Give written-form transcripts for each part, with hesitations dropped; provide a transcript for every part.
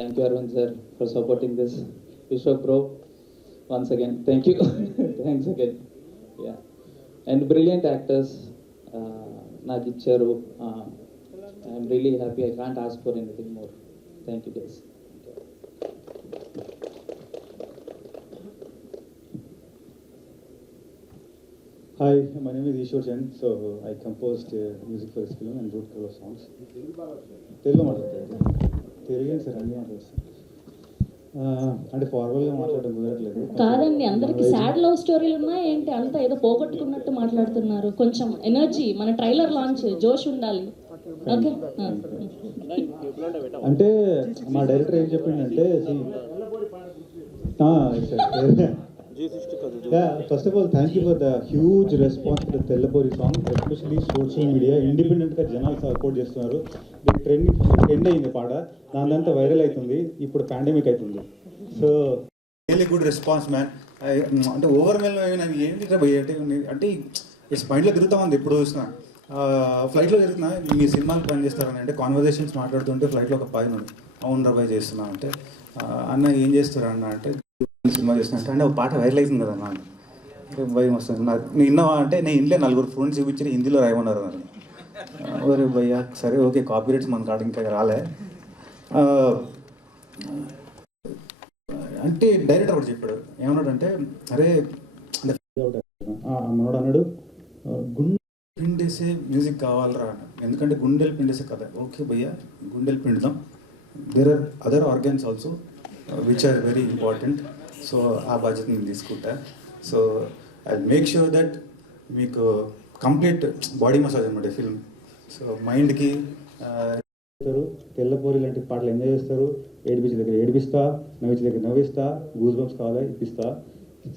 Thank you, Arvind sir, for supporting this. Vishwak bro, once again, thank you. Thanks again. Yeah. And brilliant actors, నాకు ఇచ్చారు. I'm really happy. I can't ask for anything more. Thank you guys. Hi, my name is Ishwar Chen. So I composed music for this film and wrote a couple of songs. తెలుగులో మాట్లాడతారు. Telugu sir అన్నీ మాట్లాడతారు. అంటే ఫార్వర్డ్గా మాట్లాడడం కుదరట్లేదు. కాదండి, అందరికి sad love స్టోరీలు ఉన్నాయి ఏంటి? అంతా ఏదో పోగొట్టుకున్నట్టు మాట్లాడుతున్నారు. కొంచెం ఎనర్జీ, మన ట్రైలర్ లాంచ్ జోష్ ఉండాలి. ఓకే, అంటే మా డైరెక్టర్ ఏం చెప్పిండంటే, first of all thank you for the huge response to the Tellapuri song, especially social media ఇండిపెండెంట్గా జనాలు సపోర్ట్ చేస్తున్నారు. ట్రెండ్ అయింది పాట, దానిదంతా వైరల్ అవుతుంది. ఇప్పుడు పాండమిక్ అవుతుంది. So really good response man. అంటే ఓవర్వెల్ ఏంటి అంటే ఇట్స్ మైండ్లో తిరుగుతూ ఉంది. ఎప్పుడు చూసినా ఫ్లైట్లో తిరుగుతున్నా, మీ సినిమాలు పని చేస్తారని అంటే కాన్వర్జేషన్స్ మాట్లాడుతుంటే ఫ్లైట్లో ఒక పైన ఉంది, అవును రబాయ్ చేస్తున్నా అంటే, అన్న ఏం చేస్తారు అన్న అంటే సినిమా చేస్తున్నా అంటే ఒక పాట వైరల్ అవుతుంది కదా అన్న, భయం వస్తుంది. నాకు నేను విన్నావా అంటే, నేను ఇంట్లో 4 ఫ్రెండ్స్ చూపించి హిందీలో రాయమన్నారు అని. ఓరే భయ్యా సరే ఓకే, కాపీ రైట్స్ మన కాడ ఇంకా రాలే అంటే డైరెక్టర్ ఒకటి చెప్పాడు. ఏమన్నాడు అంటే, అరే మనోడు అన్నాడు, గుండె పిండేసే మ్యూజిక్ కావాలరా అని. ఎందుకంటే గుండెలు పిండేసే కదా. ఓకే భయ్యా, గుండెలు పిండుదాం. There are other organs also which are very important. So ఆ బాధ్యత నేను తీసుకుంటా. So I make sure that మీకు కంప్లీట్ బాడీ మసాజ్ అనమాట ఫిల్మ్. సో మైండ్కి తెల్లపూరి లాంటి పాటలు ఎంజాయ్ చేస్తారు. ఏడిపించే దగ్గర ఏడిపిస్తా, నవ్వించే దగ్గర నవ్విస్తా, గూస్ బంప్స్ కావాలా ఇప్పిస్తా.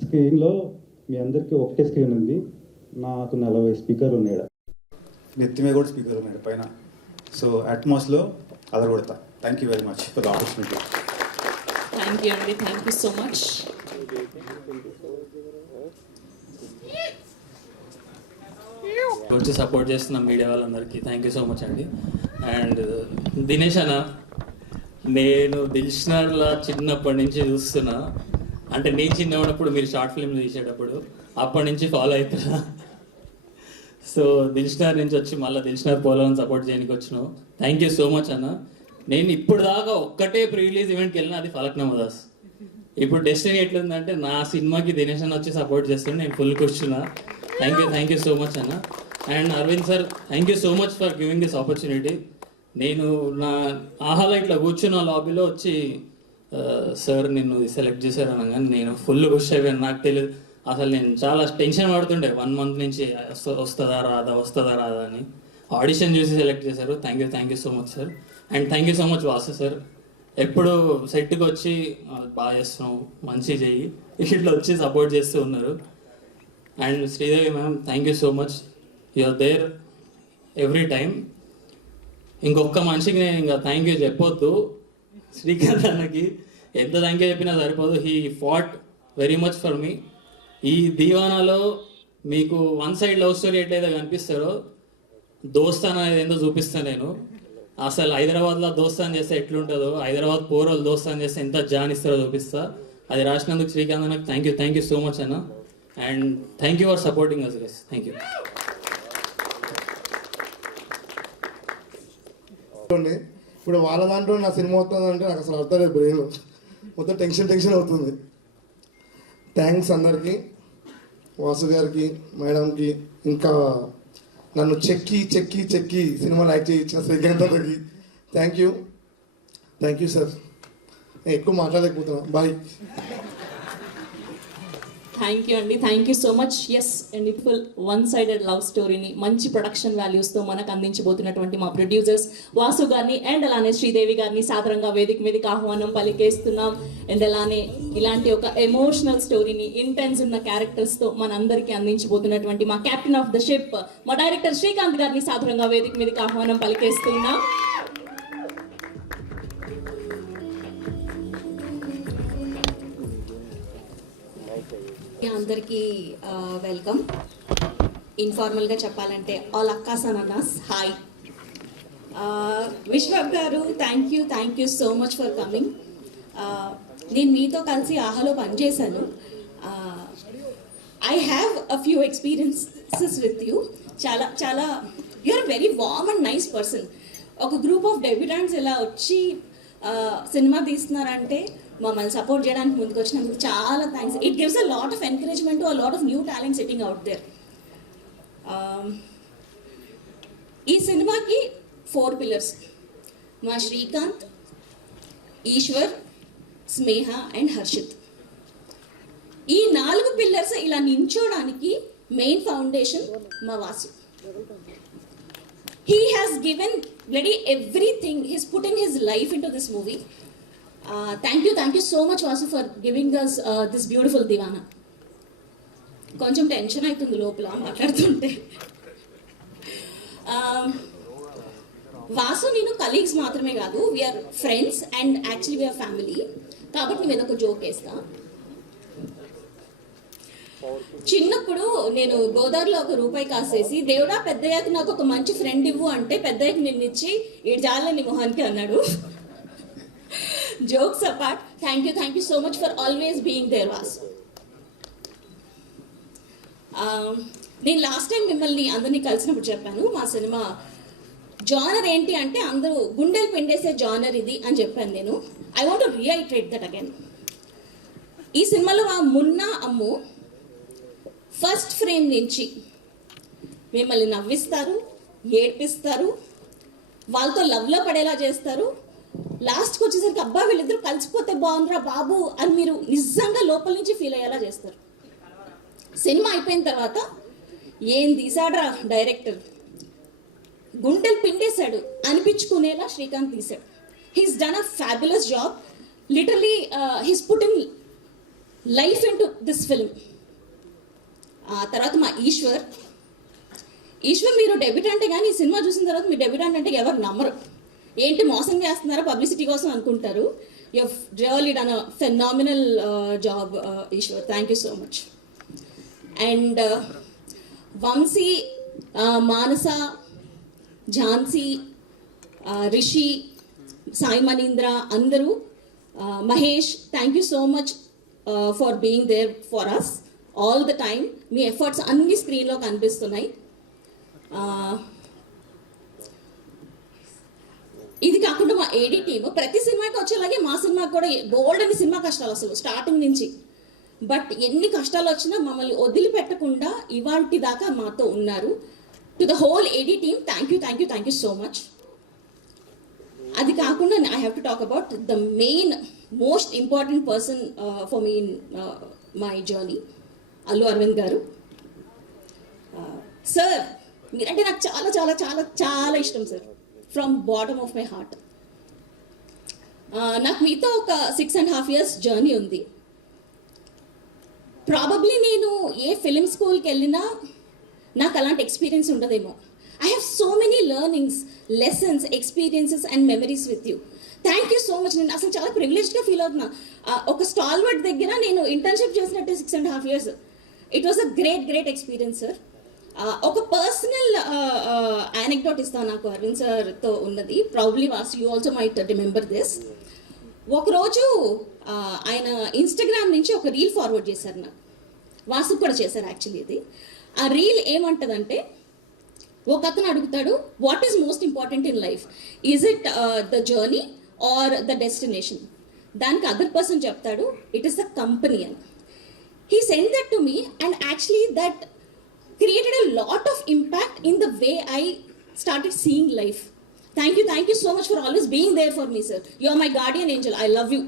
స్క్రీన్లో మీ అందరికీ ఒకటే స్క్రీన్ ఉంది, నాకు 40 స్పీకర్లు ఉన్నాయి. నెత్తి మీద కూడా స్పీకర్ ఉన్నాడు పైన. సో అట్మాస్లో అదరగొడతా. Thank you very much for the opportunity. Thank you అండి, థ్యాంక్ యూ సో మచ్. వచ్చి సపోర్ట్ చేస్తున్న మీడియా వాళ్ళందరికీ థ్యాంక్ యూ సో మచ్ అండి. అండ్ దినేష్ అన్న, నేను దిల్షనర్లా చిన్నప్పటి నుంచి చూస్తున్నా. అంటే నేను చిన్న ఉన్నప్పుడు మీరు షార్ట్ ఫిల్మ్ తీసేటప్పుడు అప్పటి నుంచి ఫాలో అవుతున్నా. సో దిల్షనర్ నుంచి వచ్చి మళ్ళీ దిల్షనర్ పోలని సపోర్ట్ చేయడానికి వచ్చినావు. థ్యాంక్ యూ సో మచ్ అన్న. నేను ఇప్పుడు దాకా ఒక్కటే ప్రీ రిలీజ్ ఈవెంట్కి వెళ్ళిన, అది ఫలక్నామా దాస్. ఇప్పుడు డెస్టినీ ఎట్లుందంటే, నా సినిమాకి దినేష్ అన్న వచ్చి సపోర్ట్ చేస్తుంటే నేను ఫుల్ కూర్చున్నా. థ్యాంక్ యూ సో మచ్ అన్న. And Aravind sir, thank you so much for giving this opportunity. నేను నా ఆహాలో ఇట్లా కూర్చున్న లాబీలో వచ్చి సార్ నిన్ను సెలెక్ట్ చేశారు అనగానే నేను ఫుల్ ఖుషి అయిపోయాను. నాకు తెలియదు అసలు, నేను చాలా టెన్షన్ పడుతుండే 1 month నుంచి, వస్తుందా రాదా అని. ఆడిషన్ చూసి సెలెక్ట్ చేశారు. Thank you so much sir. And thank you so much Vasu sir. ఎప్పుడు సెట్కి వచ్చి బాగా చేస్తున్నావు, మంచి చెయ్యి, ఇట్లా వచ్చి సపోర్ట్ చేస్తూ ఉన్నారు. And Sridevi ma'am, thank you so much. You're there every time. ఇంకొక మనిషికి నేను ఇంకా థ్యాంక్ యూ చెప్పొద్దు, శ్రీకాంత్ అన్నకి ఎంత థ్యాంక్ యూ చెప్పినా సరిపోదు. He fat very much for me. ఈ దీవానాలో మీకు వన్ సైడ్ లవ్ స్టోరీ ఎట్లయితే కనిపిస్తారో, దోస్తాన్ అనేది ఏందో చూపిస్తాను నేను. అసలు హైదరాబాద్లో దోస్తాన్ చేస్తే ఎట్లుంటుందో, హైదరాబాద్ పోరోలు దోస్తాన్ చేస్తే ఎంత జానిస్తారో చూపిస్తా. అది రాసినందుకు శ్రీకాంత్ అన్నకు థ్యాంక్ యూ సో మచ్ అన్న. And thank you for supporting us guys. Thank you. ఇప్పుడు వాళ్ళ దాంట్లో నా సినిమా అవుతుందంటే నాకు అసలు అర్థం లేదు. బ్రెయిన్ మొత్తం టెన్షన్ అవుతుంది. థ్యాంక్స్ అందరికీ, వాసు గారికి, మేడంకి, ఇంకా నన్ను చెక్కి సినిమాలు యాక్ట్ చేయించిన శ్రీకాంత్ గారికి థ్యాంక్ యూ సార్. నేను ఎక్కువ మాట్లాడలేకపోతున్నా. బాయ్. థ్యాంక్ యూ అండి, thank you so much. Yes, and full one sided love స్టోరీని మంచి ప్రొడక్షన్ వాల్యూస్తో మనకు అందించబోతున్నటువంటి మా ప్రొడ్యూసర్స్ వాసు గారిని అండ్ అలానే శ్రీదేవి గారిని సాదరంగా వేదిక మీదకి ఆహ్వానం పలికేస్తున్నాం. అండ్ అలానే ఇలాంటి ఒక ఎమోషనల్ స్టోరీని, ఇంటెన్స్ ఉన్న క్యారెక్టర్స్తో మనందరికీ అందించబోతున్నటువంటి మా కెప్టెన్ ఆఫ్ ద షిప్, మా డైరెక్టర్ శ్రీకాంత్ గారిని సాదరంగా వేదిక మీదకి ఆహ్వానం పలికేస్తున్నాం. అందరికీ వెల్కమ్. ఇన్ఫార్మల్గా చెప్పాలంటే all akkas and annas hi. Vishwak garu thank you so much for coming. నేను మీతో కలిసి ఆహాలో పనిచేశాను. I have a few experiences with you. చాలా చాలా you're very warm and nice person. ఒక గ్రూప్ ఆఫ్ డెబ్యూటెంట్స్ ఇలా వచ్చి సినిమా తీస్తున్నారంటే మమ్మల్ని సపోర్ట్ చేయడానికి ముందుకు వచ్చినందుకు చాలా thanks. It gives a lot of encouragement to a lot of new talent sitting out there. ఈ సినిమాకి 4 పిల్లర్స్. మా శ్రీకాంత్, ఈశ్వర్, స్నేహ అండ్ హర్షిత్. ఈ 4 పిల్లర్స్ ఇలా నించోడానికి మెయిన్ ఫౌండేషన్ మా Vasu. He has given bloody everything. He's putting his life into this movie. Thank you so much Vasu for giving us this beautiful Divana. కొంచెం tension అవుతుంది లోపల మాట్లాడుతుంటే. వాసు నేను కలీగ్స్ మాత్రమే కాదు, we're friends and actually we're family. కాబట్టి నేను ఏదో ఒక జోక్ వేస్తా. చిన్నప్పుడు నేను గోదావరిలో ₹1 కాసేసి, దేవుడా పెద్దయ్యాక నాకు ఒక మంచి ఫ్రెండ్ ఇవ్వు అంటే పెద్దయ్యాక నిన్ను ఇచ్చి ఈడు జాలని మొహానికి అన్నాడు. Jokes apart, thank you so much for always being there Vasu. నేను లాస్ట్ టైం మిమ్మల్ని అందరినీ కలిసినప్పుడు చెప్పాను మా సినిమా జానర్ ఏంటి అంటే అందరూ గుండెలు పిండేసే జానర్ ఇది అని చెప్పాను నేను. I want to రీఐటరేట్ that again. ఈ సినిమాలో ఆ మున్నా అమ్ము ఫస్ట్ ఫ్రేమ్ నుంచి మిమ్మల్ని నవ్విస్తారు, ఏడ్పిస్తారు, వాళ్ళతో లవ్లో పడేలా చేస్తారు. లాస్ట్కి వచ్చేసరికి అబ్బా వీళ్ళిద్దరూ కలిసిపోతే బాగుందిరా బాబు అని మీరు నిజంగా లోపల నుంచి ఫీల్ అయ్యేలా చేస్తారు. సినిమా అయిపోయిన తర్వాత ఏం తీసాడ్రా డైరెక్టర్, గుండెలు పిండేశాడు అనిపించుకునేలా శ్రీకాంత్ తీశాడు. He's done a fabulous job. Literally he's put in life in to this film. తర్వాత మా ఈశ్వర్ మీరు డెబ్యూటెంటే కానీ ఈ సినిమా చూసిన తర్వాత మీ డెబ్యూటెంట్ అంటే ఎవరు నమ్మరు. ఏంటి మోసం చేస్తున్నారా పబ్లిసిటీ కోసం అనుకుంటారు. You really done a phenomenal job Eshwar. Thank you so much. And Vamsi, Manasa, Jhansi, Rishi, Sai Manindra అందరూ, Mahesh, thank you so much for being there for us all the time. మీ ఎఫర్ట్స్ అన్ని స్క్రీన్లో కనిపిస్తున్నాయి. ఇది కాకుండా మా ఏడీ టీమ్ ప్రతి సినిమాకి వచ్చేలాగే మా సినిమాకి కూడా బోల్డ్ అని సినిమా కష్టాలు అసలు స్టార్టింగ్ నుంచి. బట్ ఎన్ని కష్టాలు వచ్చినా మమ్మల్ని వదిలిపెట్టకుండా ఇవాల్టి దాకా మాతో ఉన్నారు. To the whole AD team thank you so much. అది కాకుండా I have to talk about the main most important person for me in my journey, Allu Aravind garu. Sir మీరంటే నాకు చాలా చాలా చాలా చాలా ఇష్టం sir, from bottom of my heart. నాకు మీతో ఒక 6.5 years జర్నీ ఉంది. ప్రాబబ్లీ నేను ఏ ఫిలిం స్కూల్కి వెళ్ళినా నాకు అలాంటి ఎక్స్పీరియన్స్ ఉండదేమో. I have so many learnings, lessons, experiences and memories with you. Thank you so much. నేను అసలు చాలా ప్రివిలేజ్గా ఫీల్ అవుతున్నా. ఒక స్టాల్వర్డ్ దగ్గర నేను ఇంటర్న్షిప్ చేసినట్టే 6.5 years. It was a great experience sir. ఒక పర్సనల్ యానెక్డోట్ ఇస్తాను నాకు అరవింద్ సార్తో ఉన్నది. Probably Vasu you also might remember this. ఒకరోజు ఆయన ఇన్స్టాగ్రామ్ నుంచి ఒక రీల్ ఫార్వర్డ్ చేశారు నాకు. వాసు కూడా చేశారు యాక్చువల్లీ. ఇది ఆ రీల్ ఏమంటుందంటే, ఒక అతను అడుగుతాడు what is most important in life, is it the journey or the destination. దానికి అదర్ పర్సన్ చెప్తాడు ఇట్ ఈస్ ద కంపెనీ అని. He sent that to me and actually that created a lot of impact in the way I started seeing life. Thank you so much for always being there for me, sir. You are my guardian angel. I love you.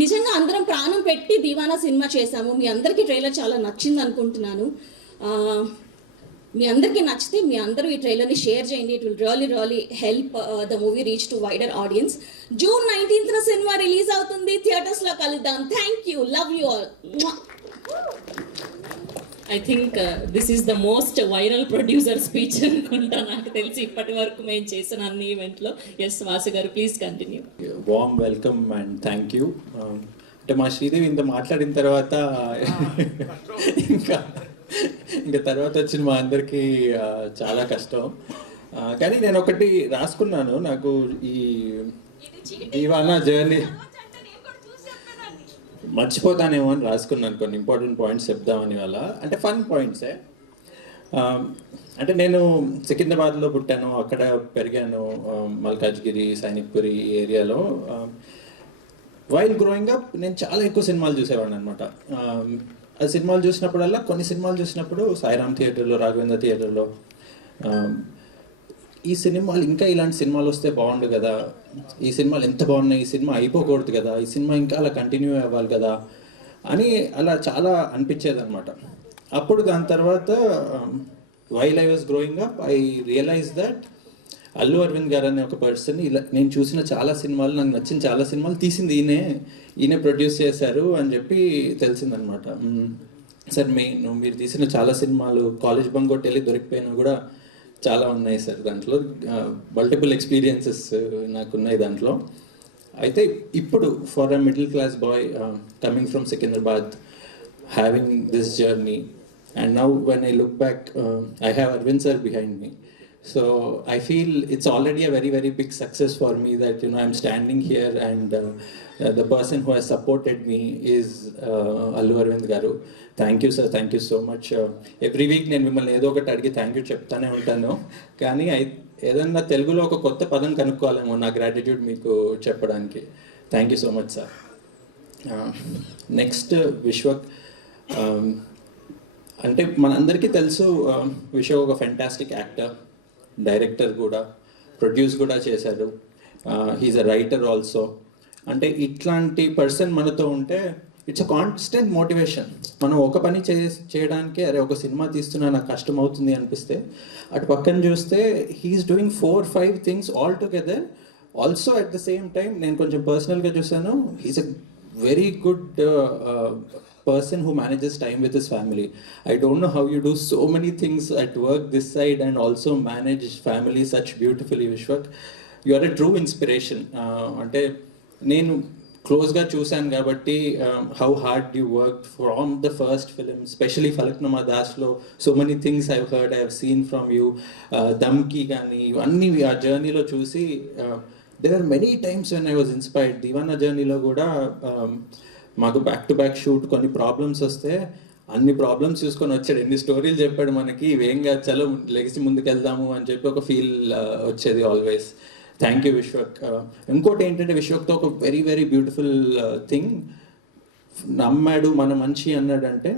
నిజంగా అందరం ప్రాణం పెట్టి Deewana cinema చేశాము. మీ అందరికీ trailer చాలా నచ్చింది అనుకుంటున్నాను. మీ అందరికీ నచ్చితే మీ అందరూ ఈ ట్రైలర్ని షేర్ చేయండి. It will really help the movie reach to wider audience. June 19th cinema release అవుతుంది. థియేటర్స్లో కలుద్దాం. Thank you, love you all. I think this is the most viral producer speech అనుకుంటా నాకు తెలిసి ఇప్పటి వరకు మేము చేసిన అన్ని ఈవెంట్లో. Yes Vasu garu please continue. Warm welcome and thank you. అంటే మా శ్రీదేవి ఇంత మాట్లాడిన తర్వాత ఇంకా తర్వాత వచ్చిన మా అందరికీ చాలా కష్టం. కానీ నేను ఒకటి రాసుకున్నాను, నాకు ఈ దీవానా జర్నీ మర్చిపోతానేమో అని రాసుకున్నాను, కొన్ని ఇంపార్టెంట్ పాయింట్స్ చెప్దామని వల్ల. అంటే ఫన్ పాయింట్సే. అంటే నేను సికింద్రాబాద్లో పుట్టాను, అక్కడ పెరిగాను, మల్కాజ్గిరి, సైనిక్పురి ఏరియాలో. వైల్ గ్రోయింగ్ అప్ నేను చాలా ఎక్కువ సినిమాలు చూసేవాడిని అనమాట. ఆ సినిమాలు చూసినప్పుడల్లా, కొన్ని సినిమాలు చూసినప్పుడు సాయిరామ్ థియేటర్లో, రాఘవేంద్ర థియేటర్లో ఈ సినిమాలు ఇంకా ఇలాంటి సినిమాలు వస్తే బాగుండు కదా, ఈ సినిమాలు ఎంత బాగున్నాయి, ఈ సినిమా అయిపోకూడదు కదా, ఈ సినిమా ఇంకా అలా కంటిన్యూ అవ్వాలి కదా అని అలా చాలా అనిపించేది అనమాట. అప్పుడు దాని తర్వాత while I was growing up I realize that Allu Aravind garu అనే ఒక పర్సన్, ఇలా నేను చూసిన చాలా సినిమాలు, నాకు నచ్చిన చాలా సినిమాలు తీసింది ఈయనే ప్రొడ్యూస్ చేశారు అని చెప్పి తెలిసిందనమాట. సార్ మీరు తీసిన చాలా సినిమాలు కాలేజ్ బంక్ కొట్టి వెళ్ళి దొరికిపోయినా కూడా చాలా ఉన్నాయి సార్, దాంట్లో మల్టిపుల్ ఎక్స్పీరియన్సెస్ నాకున్నాయి దాంట్లో. అయితే ఇప్పుడు for a middle class boy coming from Secunderabad, having this journey, and now when I look back, I have Arvind sir behind me, so I feel it's already a very, very big success for me that, you know, I'm standing here and the person who has supported me is Allu Arvind garu. Thank you sir, thank you so much. Every week నేను మిమ్మల్ని ఏదో ఒకటి అడిగి thank you చెప్తానే ఉంటాను, కానీ ఏదన్నా తెలుగులో ఒక కొత్త పదం కనుక్కోవాలేమో నా గ్రాటిట్యూడ్ మీకు చెప్పడానికి. Thank you so much sir. Next Vishwak. అంటే మనందరికీ తెలుసు విశ్వక్ ఒక ఫెంటాస్టిక్ యాక్టర్, డైరెక్టర్ కూడా, ప్రొడ్యూస్ కూడా చేశారు, హీఈస్ అ రైటర్ ఆల్సో. అంటే ఇట్లాంటి పర్సన్ మనతో ఉంటే ఇట్స్ అ కాన్స్టెంట్ మోటివేషన్. మనం ఒక పని చేయడానికి, అరే ఒక సినిమా తీస్తున్నా నాకు కష్టం అవుతుంది అనిపిస్తే, అటు పక్కన చూస్తే he's doing 4-5 things all together. Also at the same time నేను కొంచెం పర్సనల్గా చూసాను, he's a very good person who manages time with his family. I don't know how you do so many things at work this side and also manage family such beautifully, Vishwak. You are a true inspiration. Ante nenu close ga chusan kabatti how hard you worked from the first film, especially Falaknuma Das lo so many things I've heard, I have seen from you. Damki gani anni aa journey lo chusi there were many times when I was inspired. Divana journey lo kuda మాకు back to back shoot కొన్ని problems వస్తే అన్ని problems చూసుకొని వచ్చాడు, ఎన్ని స్టోరీలు చెప్పాడు మనకి, ఇవేంగా చలో లెగిసి ముందుకెళ్దాము అని చెప్పి ఒక ఫీల్ వచ్చేది ఆల్వేస్. Thank you Vishwak. ఇంకోటి ఏంటంటే విశ్వక్తో ఒక వెరీ, వెరీ బ్యూటిఫుల్ థింగ్, నమ్మాడు మన మంచి అన్నాడంటే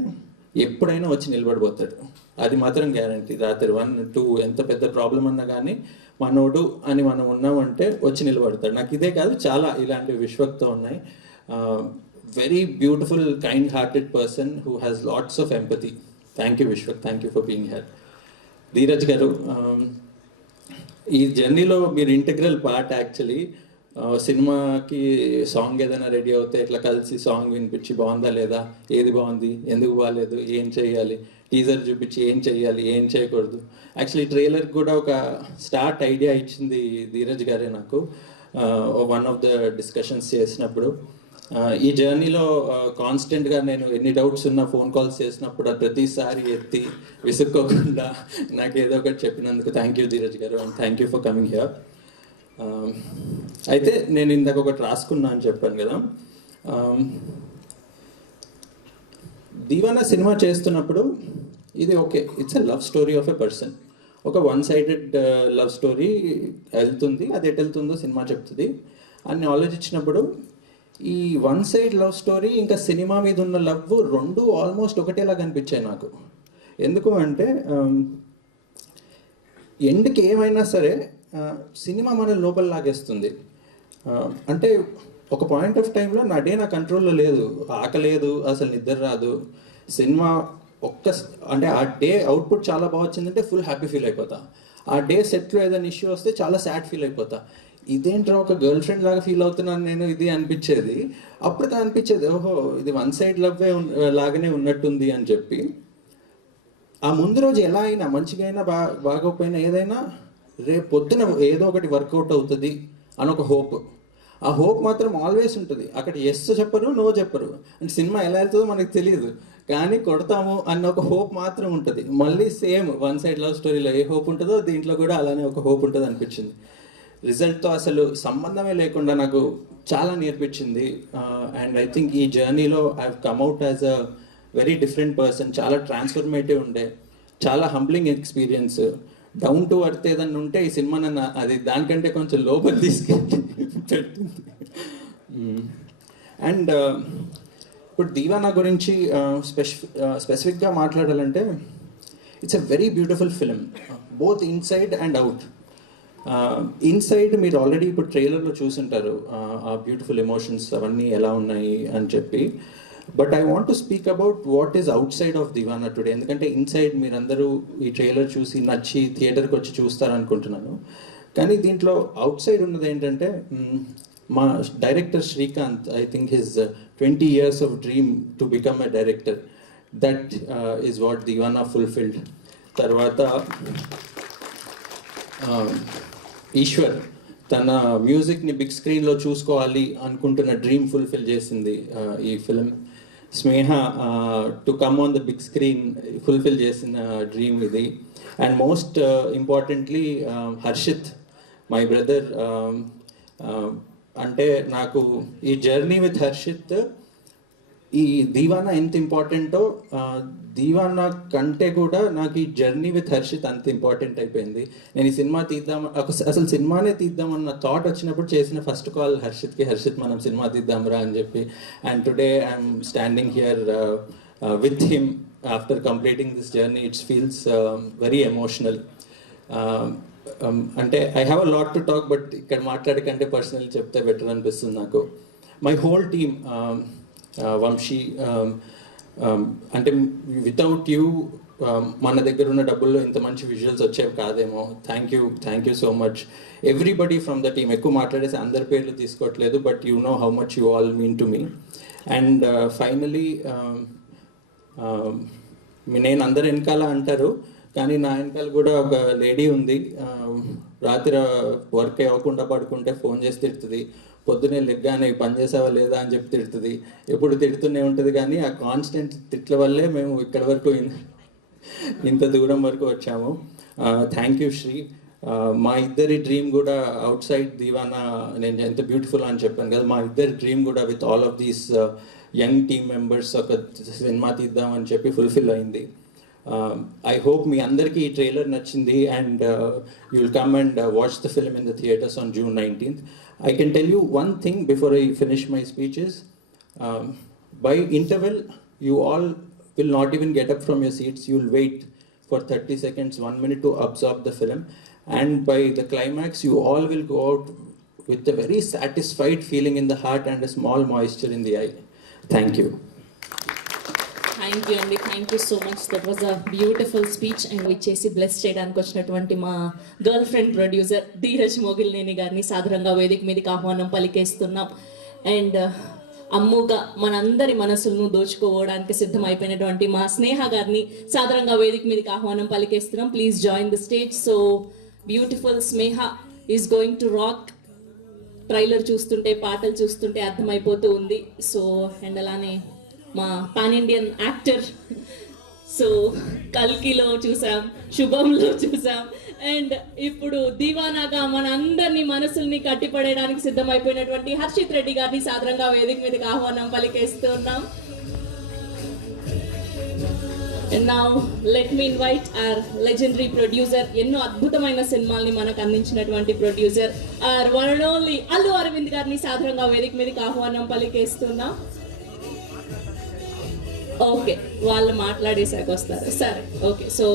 ఎప్పుడైనా వచ్చి నిలబడిపోతాడు, అది మాత్రం గ్యారంటీ. రాత్రి 1-2 ఎంత పెద్ద ప్రాబ్లం అన్నా కానీ మనోడు అని మనం ఉన్నామంటే వచ్చి నిలబడతాడు. నాకు ఇదే కాదు, చాలా ఇలాంటివి విశ్వక్తో ఉన్నాయి. Very beautiful, kind-hearted person who has lots of empathy. Thank you, Vishwak. Thank you for being here. Dheeraj garu, ఈ జర్నీలో మీరు ఇంటెగ్రల్ పార్ట్ యాక్చువల్లీ. సినిమాకి సాంగ్ ఏదైనా రెడీ అవుతే ఇట్లా కలిసి సాంగ్ వినిపించి బాగుందా లేదా, ఏది బాగుంది, ఎందుకు బాగాలేదు, ఏం చేయాలి, టీజర్ చూపించి ఏం చేయాలి, ఏం చేయకూడదు. యాక్చువల్లీ ట్రైలర్ కూడా ఒక స్టార్ట్ ఐడియా ఇచ్చింది ధీరజ్ గారే నాకు, వన్ ఆఫ్ ద డిస్కషన్స్ చేసినప్పుడు. ఈ జర్నీలో కాన్స్టెంట్గా నేను ఎన్ని డౌట్స్ ఉన్నా ఫోన్ కాల్స్ చేసినప్పుడు ప్రతిసారి ఎత్తి విసుక్కోకుండా నాకు ఏదో ఒకటి చెప్పినందుకు థ్యాంక్ యూ ధీరజ్ గారు, and thank you for coming here. అయితే నేను ఇందాక ఒకటి రాసుకున్నా అని చెప్పాను కదా, దీవానా సినిమా చేస్తున్నప్పుడు ఇది okay, it's a love story of a person, ఒక వన్ సైడెడ్ లవ్ స్టోరీ వెళ్తుంది, అది ఎటు వెళ్తుందో సినిమా చెప్తుంది అని ఆలోచించినప్పుడు ఈ వన్ సైడ్ లవ్ స్టోరీ ఇంకా సినిమా మీద ఉన్న లవ్ రెండు ఆల్మోస్ట్ ఒకటేలా కనిపించాయి నాకు. ఎందుకు అంటే ఎండ్కి ఏమైనా సరే సినిమా మన లోపల లాగేస్తుంది. అంటే ఒక పాయింట్ ఆఫ్ టైంలో నా డే నా కంట్రోల్లో లేదు, ఆకలేదు, అసలు నిద్ర రాదు. సినిమా అంటే ఆ డే అవుట్పుట్ చాలా బాగా వచ్చిందంటే ఫుల్ హ్యాపీ ఫీల్ అయిపోతా, ఆ డే సెట్లో ఏదైనా ఇష్యూ వస్తే చాలా సాడ్ ఫీల్ అయిపోతా. ఇదేంట్రా ఒక గర్ల్ ఫ్రెండ్ లాగా ఫీల్ అవుతున్నాను నేను, ఇది అనిపించేది. అప్పుడు అనిపించేది ఓహో ఇది వన్ సైడ్ లవ్వే లాగానే ఉన్నట్టుంది అని చెప్పి. ఆ ముందు రోజు ఎలా అయినా మంచిగా అయినా బాగోకపోయినా ఏదైనా రేపు పొద్దున ఏదో ఒకటి వర్కౌట్ అవుతుంది అని ఒక హోప్. ఆ హోప్ మాత్రం ఆల్వేస్ ఉంటుంది. అక్కడ ఎస్ చెప్పరు, నో చెప్పరు. అంటే సినిమా ఎలా వెళ్తుందో మనకు తెలియదు, కానీ కొడతాము అన్న ఒక హోప్ మాత్రం ఉంటుంది. మళ్ళీ సేమ్ వన్ సైడ్ లవ్ స్టోరీలో ఏ హోప్ ఉంటుందో దీంట్లో కూడా అలానే ఒక హోప్ ఉంటుంది అనిపించింది. రిజల్ట్తో అసలు సంబంధమే లేకుండా నాకు చాలా నేర్పించింది. అండ్ ఐ థింక్ ఈ జర్నీలో I have come out as a very different person. చాలా ట్రాన్స్ఫర్మేటివ్ ఉండే, చాలా humbling experience. Down to earth ఏదన్నా ఉంటే ఈ సినిమా నన్ను అది దానికంటే కొంచెం లోపల తీసుకెళ్ళి పెట్టింది. అండ్ ఇప్పుడు దీవానా గురించి స్పెసిఫిక్గా మాట్లాడాలంటే it's a very beautiful film, both inside and out. Inside మీరు ఆల్రెడీ ఇప్పుడు ట్రైలర్లో చూసుంటారు ఆ బ్యూటిఫుల్ ఎమోషన్స్ అవన్నీ ఎలా ఉన్నాయి అని చెప్పి. But I want to speak about what is outside of Deewana today. ఎందుకంటే ఇన్సైడ్ మీరందరూ ఈ ట్రైలర్ చూసి నచ్చి థియేటర్కి వచ్చి చూస్తారనుకుంటున్నాను. కానీ దీంట్లో అవుట్ సైడ్ ఉన్నది ఏంటంటే మా director Srikanth, I think his 20 years of dream to become a director, that is what Divana fulfilled. తర్వాత ఈశ్వర్ తన మ్యూజిక్ని బిగ్ స్క్రీన్లో చూసుకోవాలి అనుకుంటున్న డ్రీమ్ ఫుల్ఫిల్ చేసింది ఈ film. Sneha to come on the big screen fulfil చేసిన డ్రీమ్ ఇది. And most importantly Harshith, my brother. అంటే నాకు ఈ జర్నీ విత్ హర్షిత్, ఈ దీవానా ఎంత ఇంపార్టెంటో దీవానా కంటే కూడా నాకు ఈ జర్నీ విత్ హర్షిత్ అంత ఇంపార్టెంట్ అయిపోయింది. నేను ఈ సినిమా తీద్దాం, అసలు సినిమానే తీద్దామన్న థాట్ వచ్చినప్పుడు చేసిన ఫస్ట్ కాల్ హర్షిత్కి, హర్షిత్ మనం సినిమా తీద్దాంరా అని చెప్పి. And today I'm standing here with him after completing this journey. It's feels very emotional. అంటే I have a lot to talk, but ఇక్కడ మాట్లాడకంటే పర్సనల్ చెప్తే బెటర్ అనిపిస్తుంది నాకు. మై హోల్ టీమ్, వంశీ, అంటే వితౌట్ యూ మన దగ్గర ఉన్న డబ్బుల్లో ఇంత మంచి విజువల్స్ వచ్చేవి కాదేమో. Thank you so much everybody from the team. ఎక్కువ మాట్లాడేసి అందరి పేర్లు తీసుకోవట్లేదు, but you know how much you all mean to me. And finally నేను అందరు వెనకాల అంటారు, కానీ నా వెనకాల కూడా ఒక లేడీ ఉంది. రాత్రి వర్క్ అవ్వకుండా పడుకుంటే ఫోన్ చేసి తిడుతుంది, పొద్దునే లెగ్గానే పని చేసావా లేదా అని చెప్పి తిడుతుంది. ఎప్పుడు తిడుతూనే ఉంటుంది. కానీ ఆ కాన్స్టెంట్ తిట్ల వల్లే మేము ఇక్కడ వరకు ఇంత దూరం వరకు వచ్చాము. Thank you Sri. మా ఇద్దరి డ్రీమ్ కూడా అవుట్ సైడ్ దీవానా, నేను ఎంత బ్యూటిఫుల్ అని చెప్పాను కదా, మా ఇద్దరి డ్రీమ్ కూడా with all of these young team members ఒక సినిమా తీద్దామని చెప్పి ఫుల్ఫిల్ అయింది. I hope మీ అందరికీ ఈ ట్రైలర్ నచ్చింది and you will come and watch the film in the theaters on June 19th. I can tell you one thing before I finish my speeches. By interval, you all will not even get up from your seats. You will wait for 30 seconds, 1 minute to absorb the film. And by the climax, you all will go out with a very satisfied feeling in the heart and a small moisture in the eye. Thank you. Thank you అండి, thank you so much. That was a beautiful speech. And ఇచ్చేసి bless చేయడానికి వచ్చినటువంటి మా girlfriend producer Dheeraj Mogilineni గారిని సాధారణంగా వేదిక మీదకి ఆహ్వానం పలికేస్తున్నాం. అండ్ అమ్ముగా మనందరి మనసులను దోచుకోవడానికి సిద్ధమైపోయినటువంటి మా స్నేహ గారిని సాధారణంగా వేదిక మీదకి ఆహ్వానం పలికేస్తున్నాం. Please join the stage. So beautiful Sneha is going to rock. Trailer చూస్తుంటే, పాటలు చూస్తుంటే అర్థమైపోతూ ఉంది. సో అండ్ అలానే మా పాన్ ఇండియన్ యాక్టర్, సో కల్కిలో చూసాం, శుభంలో చూసాం, అండ్ ఇప్పుడు దీవానాగా మన అందరినీ మనసుల్ని కట్టిపడేయడానికి సిద్ధమైపోయినటువంటి హర్షిత్ రెడ్డి గారిని సాధారణంగా వేదిక మీదకి ఆహ్వానం పలికేస్తున్నాం. And now let me invite our legendary producer, ఎన్నో అద్భుతమైన సినిమాల్ని మనకు అందించినటువంటి producer our one and only Allu Aravind గారిని సాధారణంగా వేదిక మీదకి ఆహ్వానం పలికేస్తున్నాం. ఓకే, వాళ్ళు మాట్లాడేసాక వస్తారు. సరే, ఓకే. సో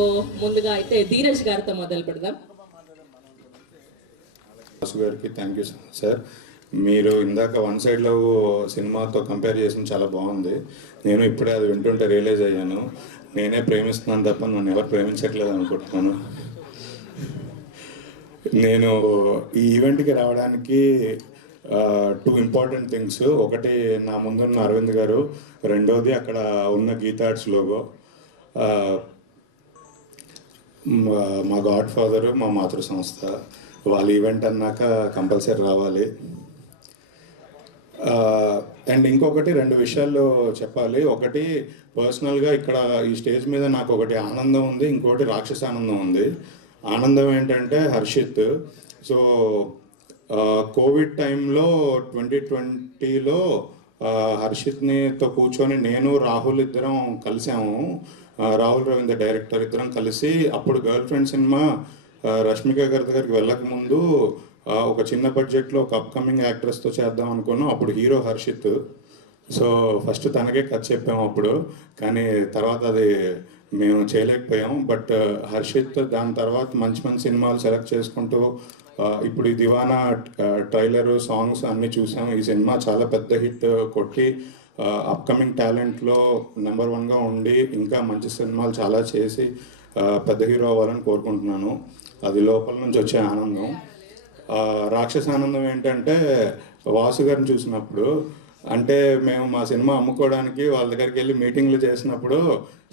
ముందుగా అయితే ధీరజ్ గారితో మొదలు పెడదాం. వాసు గారికి థ్యాంక్ యూ సార్. మీరు ఇందాక వన్ సైడ్ లవ్ సినిమాతో కంపేర్ చేసిన చాలా బాగుంది. నేను ఇప్పుడే అది వింటుంటే రియలైజ్ అయ్యాను, నేనే ప్రేమిస్తున్నాను తప్ప నన్ను ఎవరు ప్రేమించట్లేదు అనుకుంటున్నాను. నేను ఈ ఈవెంట్కి రావడానికి 2 ఇంపార్టెంట్ థింగ్స్. ఒకటి నా ముందున్న అరవింద్ గారు, రెండోది అక్కడ ఉన్న గీతా ఆర్ట్స్ లోగో. మా గాడ్ ఫాదరు, మా మాతృ సంస్థ, వాళ్ళ ఈవెంట్ అన్నాక కంపల్సరీ రావాలి. అండ్ ఇంకొకటి 2 విషయాలు చెప్పాలి. ఒకటి పర్సనల్గా ఇక్కడ ఈ స్టేజ్ మీద నాకు ఒకటి ఆనందం ఉంది, ఇంకొకటి రాక్షస ఆనందం ఉంది. ఆనందం ఏంటంటే హర్షిత్. సో కోవిడ్ టైంలో 2020లో హర్షిత్నితో కూర్చొని నేను రాహుల్ ఇద్దరం కలిసాము. రాహుల్ రవీంద్ర డైరెక్టర్ ఇద్దరం కలిసి అప్పుడు గర్ల్ ఫ్రెండ్ సినిమా రష్మిక గారి దగ్గరికి వెళ్ళకముందు ఒక చిన్న బడ్జెట్లో ఒక అప్కమింగ్ యాక్ట్రెస్తో చేద్దాం అనుకున్నాం. అప్పుడు హీరో హర్షిత్. సో ఫస్ట్ తనకే కథ చెప్పాము అప్పుడు, కానీ తర్వాత అది మేము చేయలేకపోయాం. బట్ హర్షిత్ దాని తర్వాత మంచి మంచి సినిమాలు సెలెక్ట్ చేసుకుంటూ ఇప్పుడు ఈ దివానా ట్రైలరు సాంగ్స్ అన్నీ చూసాము. ఈ సినిమా చాలా పెద్ద హిట్ కొట్టి అప్కమింగ్ టాలెంట్లో నెంబర్ 1గా ఉండి ఇంకా మంచి సినిమాలు చాలా చేసి పెద్ద హీరో అవ్వాలని కోరుకుంటున్నాను. అది లోపల నుంచి వచ్చే ఆనందం. రాక్షస ఆనందం ఏంటంటే వాసు గారిని చూసినప్పుడు, అంటే మేము మా సినిమా అమ్ముకోవడానికి వాళ్ళ దగ్గరికి వెళ్ళి మీటింగ్లు చేసినప్పుడు,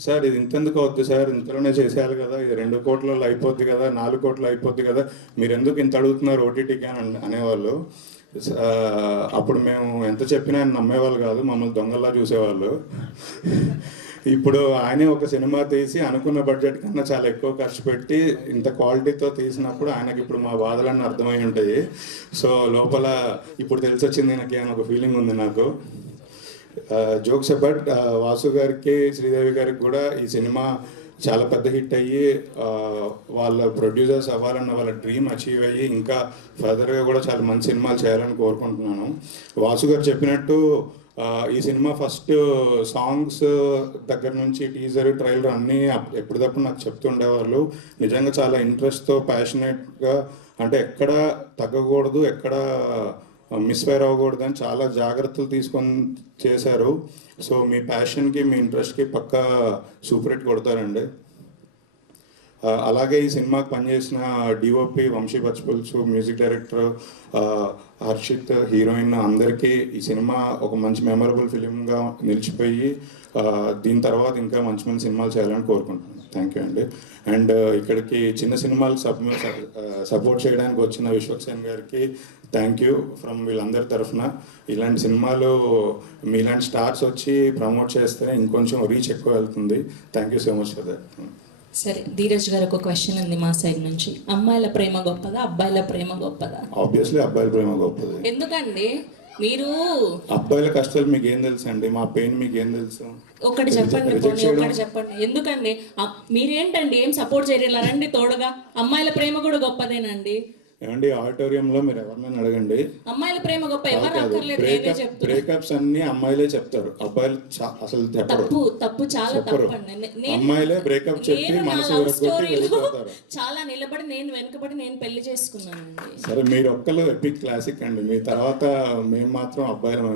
సార్ ఇది ఇంతెందుకు అవుద్ది సార్, ఇంతలోనే చేసేయాలి కదా, ఇది 2 కోట్లలో అయిపోద్ది కదా, 4 కోట్లు అయిపోద్ది కదా, మీరు ఎందుకు ఇంత అడుగుతున్నారు ఓటీటీకి అని అనేవాళ్ళు. అప్పుడు మేము ఎంత చెప్పినా ఆయన నమ్మేవాళ్ళు కాదు, మమ్మల్ని దొంగల్లా చూసేవాళ్ళు. ఇప్పుడు ఆయనే ఒక సినిమా తీసి అనుకున్న బడ్జెట్ కన్నా చాలా ఎక్కువ ఖర్చు పెట్టి ఇంత క్వాలిటీతో తీసినప్పుడు ఆయనకి ఇప్పుడు మా బాధలన్నీ అర్థమై ఉంటాయి. సో లోపల ఇప్పుడు తెలిసి వచ్చింది నాకు అని ఒక ఫీలింగ్ ఉంది నాకు. జోక్స్ అబౌట్ వాసు గారికి, శ్రీదేవి గారికి కూడా ఈ సినిమా చాలా పెద్ద హిట్ అయ్యి వాళ్ళ ప్రొడ్యూసర్స్ అవ్వాలన్న వాళ్ళ డ్రీమ్ అచీవ్ అయ్యి ఇంకా ఫర్దర్గా కూడా చాలా మంచి సినిమాలు చేయాలని కోరుకుంటున్నాను. వాసు గారు చెప్పినట్టు ఈ సినిమా ఫస్ట్ సాంగ్స్ దగ్గర నుంచి టీజర్, ట్రైలర్ అన్నీ ఎప్పటికప్పుడు నాకు చెప్తుండేవాళ్ళు. నిజంగా చాలా ఇంట్రెస్ట్తో, ప్యాషనేట్గా, అంటే ఎక్కడ తగ్గకూడదు, ఎక్కడ మిస్ఫైర్ అవ్వకూడదు అని చాలా జాగ్రత్తలు తీసుకొని చేశారు. సో మీ ప్యాషన్కి, మీ ఇంట్రెస్ట్కి పక్కా సూపర్ హిట్ కొడతారండి. అలాగే ఈ సినిమాకి పనిచేసిన DOP Vamsi Bachpulsu, music director Harshith, heroine అందరికీ ఈ సినిమా ఒక మంచి మెమరబుల్ ఫిలింగా నిలిచిపోయి దీని తర్వాత ఇంకా మంచి మంచి సినిమాలు చేయాలని కోరుకుంటున్నాను. థ్యాంక్ యూ అండి. అండ్ ఇక్కడికి చిన్న సినిమాలకు సపోర్ట్ చేయడానికి వచ్చిన విశ్వక్సేన్ గారికి థ్యాంక్ యూ ఫ్రమ్ వీళ్ళందరి తరఫున. ఇలాంటి సినిమాలు మీలాంటి స్టార్స్ వచ్చి ప్రమోట్ చేస్తే ఇంకొంచెం రీచ్ ఎక్కువ వెళ్తుంది. Thank you so much for that. సరే, ధీరజ్ గారు ఒక క్వశ్చన్ ఉంది మా సైడ్ నుంచి. అమ్మాయిల ప్రేమ గొప్పదా, అబ్బాయిల ప్రేమ గొప్పదా? ఆబ్వియస్లీ అబ్బాయిల ప్రేమ గొప్పది. ఎందుకండి? మీరు అబ్బాయిల కష్టాలు మీకు ఏం తెలుసు అండి, మా పెయిన్ మీకు ఏం తెలుసు? ఒకటి చెప్పండి, ఒకటి చెప్పండి. ఎందుకండి మీరేంటండి ఏం సపోర్ట్ చేయలేరండి తోడుగా? అమ్మాయిల ప్రేమ కూడా గొప్పదేనండి. ఏమండి ఆడిటోరియంలో మీరు ఎవరినైనా అడగండి, అమ్మాయిల ప్రేమ గొప్ప, ఎవరు అక్కర్లేదు, నేనే చెప్తున్నా. బ్రేకప్స్ అన్ని అమ్మాయిలే చెప్తారు, అబ్బాయిలు అసలు తప్పు, చాలా తప్పండి. అమ్మాయిలే బ్రేకప్ చెప్పి మనసు వెళ్ళిపోతారు. చాలా నిలబడి నేను వెనుకబడి నేను పెళ్లి చేసుకున్నానండి. సరే, మీరు ఒక్కరు ఎపిక్ క్లాసిక్ అండి, మీ తర్వాత మేము మాత్రం అబ్బాయిలు.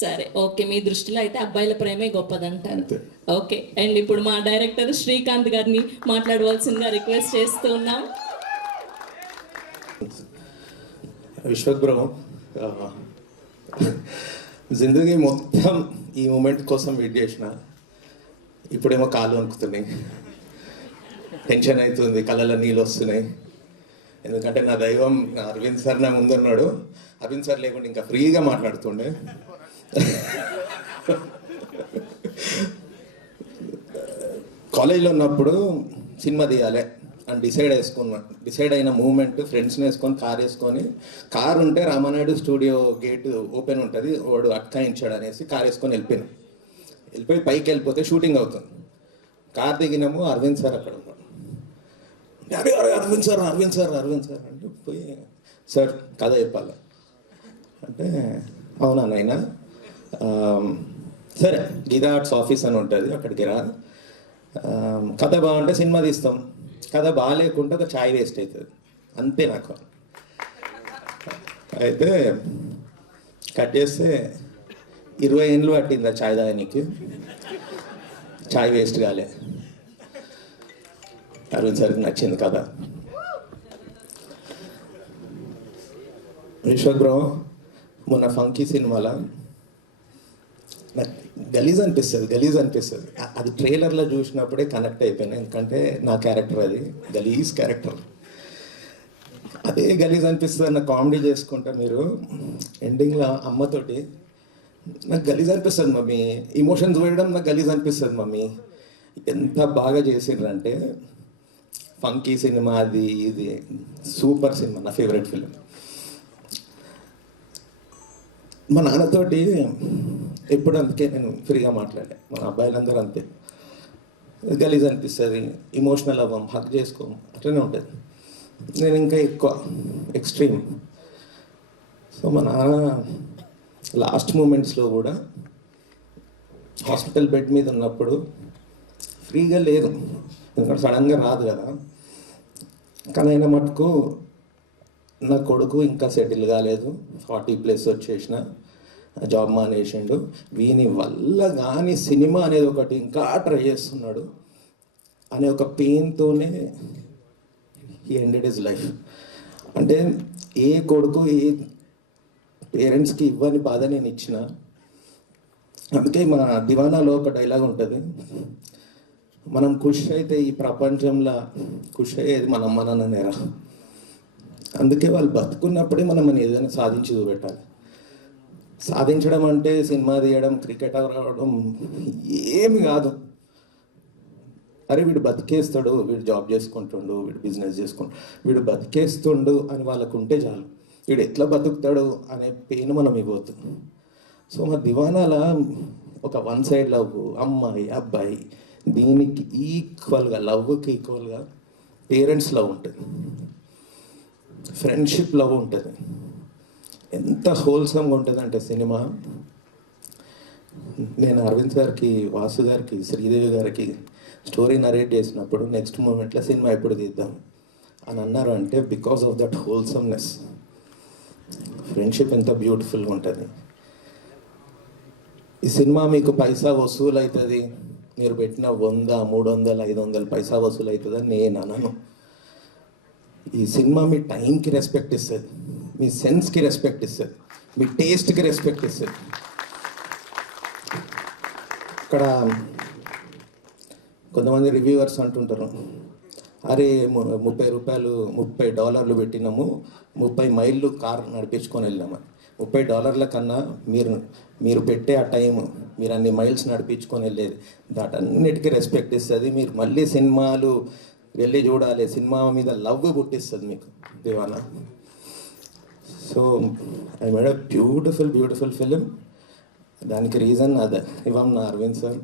సరే, ఓకే, మీ దృష్టిలో అయితే అబ్బాయిల ప్రేమే గొప్పదంటారు. ఓకే, అండ్ ఇప్పుడు మా డైరెక్టర్ శ్రీకాంత్ గారిని మాట్లాడవలసిందిగా రిక్వెస్ట్ చేస్తూ ఉన్నాం. విశ్వక్ బ్రో, జిందగీ మొత్తం ఈ మూమెంట్ కోసం వెయిట్ చేసిన, ఇప్పుడేమో కాళ్ళు వణుకుతున్నాయి, టెన్షన్ అవుతుంది, కళ్ళలో నీళ్ళు వస్తున్నాయి. ఎందుకంటే నా దైవం అరవింద్ సార్ నా ముందున్నాడు. అరవింద్ సార్ లేకుండా ఇంకా ఫ్రీగా మాట్లాడుతుండే. కాలేజీలో ఉన్నప్పుడు సినిమా తీయాలి అని డిసైడ్ అయిన మూమెంట్, ఫ్రెండ్స్ని వేసుకొని కార్ వేసుకొని, కార్ ఉంటే రామానాయుడు స్టూడియో గేట్ ఓపెన్ ఉంటుంది, వాడు అట్కాయించాడు అనేసి కార్ వేసుకొని వెళ్ళిపోయి పైకి వెళ్ళిపోతే షూటింగ్ అవుతుంది. కార్ దిగినాము, అరవింద్ సార్ అక్కడ ఉన్నాడు. అరవింద్ సార్ అంటే పోయి, సార్ కథ చెప్పాలి అంటే, అవునా నాయనా, సరే గీతా ఆర్ట్స్ ఆఫీస్ అని ఉంటుంది, అక్కడికి రా, కథ బాగుంటే సినిమా తీస్తాం, కథ బాగాలేకుంటే ఒక ఛాయ్ వేస్ట్ అవుతుంది, అంతే నాకు. అయితే కట్ చేస్తే 20 ఏళ్ళు పట్టింది ఆ ఛాయ్ తాగడానికి, ఛాయ్ వేస్ట్ కాలే. అరవింద్ సార్కి నచ్చింది కదా. విశ్వక్ బ్రో, మొన్న ఫంకీ సినిమాలో నాకు గలీజ్ అనిపిస్తుంది. అది ట్రైలర్లో చూసినప్పుడే కనెక్ట్ అయిపోయాను, ఎందుకంటే నా క్యారెక్టర్ అది గలీజ్ క్యారెక్టర్. అదే గలీజ్ అనిపిస్తుంది అన్న కామెడీ చేసుకుంటా మీరు ఎండింగ్లో అమ్మతోటి నాకు గలీజ్ అనిపిస్తుంది మమ్మీ, ఇమోషన్స్ వేయడం నాకు గలీజ్ అనిపిస్తుంది మమ్మీ. ఎంత బాగా చేసిండ్రంటే ఫంకీ సినిమా, అది ఇది సూపర్ సినిమా, నా ఫేవరెట్ ఫిలిం. మా నాన్నతోటి ఎప్పుడు అందుకే నేను ఫ్రీగా మాట్లాడా, మన అబ్బాయిలందరూ అంతే, గలీజ్ అనిపిస్తుంది, ఇమోషనల్ అవ్వం, హక్ చేసుకోం, అట్లనే ఉంటుంది. నేను ఇంకా ఎక్కువ ఎక్స్ట్రీమ్. సో మా నాన్న లాస్ట్ మూమెంట్స్లో కూడా హాస్పిటల్ బెడ్ మీద ఉన్నప్పుడు ఫ్రీగా లేదు, ఎందుకంటే సడన్గా రాదు కదా. కానీ ఆయన మటుకు నా కొడుకు ఇంకా సెటిల్ కాలేదు, 40+ వచ్చేసిన, జాబ్ మానేసిండు, వీని వల్ల కానీ సినిమా అనేది ఒకటి ఇంకా ట్రై చేస్తున్నాడు అనే ఒక పెయిన్తోనే హీ ఎండెడ్ హిస్ లైఫ్. అంటే ఏ కొడుకు ఏ పేరెంట్స్కి ఇవ్వని బాధ నేను ఇచ్చిన. అందుకే మా దివానాలో ఒక డైలాగ్ ఉంటుంది, మనం ఖుషి అయితే ఈ ప్రపంచంలో ఖుషి అయ్యేది మన అమ్మ నాన్ననేరా. అందుకే వాళ్ళు బతుకున్నప్పుడే మనం ఏదైనా సాధించి చూపెట్టాలి. సాధించడం అంటే సినిమా తీయడం, క్రికెట్ ఆడడం ఏమి కాదు. అరే వీడు బతికేస్తాడు, వీడు జాబ్ చేసుకుంటుండు, వీడు బిజినెస్ చేసుకుంటాడు, వీడు బతికేస్తుండు అని వాళ్ళకు ఉంటే చాలు. వీడు ఎట్లా బతుకుతాడు అనే పెయిన్ మనం ఇవ్వద్దు. సో మా దివానాల ఒక వన్ సైడ్ లవ్, అమ్మాయి అబ్బాయి, దీనికి ఈక్వల్గా, లవ్కి ఈక్వల్గా పేరెంట్స్ లవ్ ఉంటుంది, ఫ్రెండ్షిప్ లవ్ ఉంటుంది. ఎంత హోల్సమ్గా ఉంటుంది అంటే సినిమా. నేను అరవింద్ గారికి, వాసు గారికి, శ్రీదేవి గారికి స్టోరీ నరేట్ చేసినప్పుడు నెక్స్ట్ మూమెంట్లో సినిమా ఎప్పుడు తీద్దాం అని అన్నారు. అంటే బికాస్ ఆఫ్ దట్ హోల్సమ్నెస్. ఫ్రెండ్షిప్ ఎంత బ్యూటిఫుల్గా ఉంటుంది. ఈ సినిమా మీకు పైసా వసూలు అవుతుంది, మీరు పెట్టిన 100, 300, 500 పైసా వసూలు అవుతుందని నేను అనను. ఈ సినిమా మీ టైంకి రెస్పెక్ట్ ఇస్తుంది, మీ సెన్స్కి రెస్పెక్ట్ ఇస్తుంది, మీ టేస్ట్కి రెస్పెక్ట్ ఇస్తుంది. ఇక్కడ కొంతమంది రివ్యూవర్స్ అంటుంటారు, అరే $30 పెట్టినాము, 30 మైళ్ళు కార్ నడిపించుకొని వెళ్ళామని. $30 కన్నా మీరు పెట్టే ఆ టైం, మీరు అన్ని మైల్స్ నడిపించుకొని వెళ్ళేది, దాటన్నిటికీ రెస్పెక్ట్ ఇస్తుంది. మీరు మళ్ళీ సినిమాలు వెళ్ళి చూడాలి, సినిమా మీద లవ్ పుట్టిస్తుంది మీకు Deewana. So I made a beautiful film. దానికి రీజన్ అదే, ఇవాం నా అరవింద్ సార్,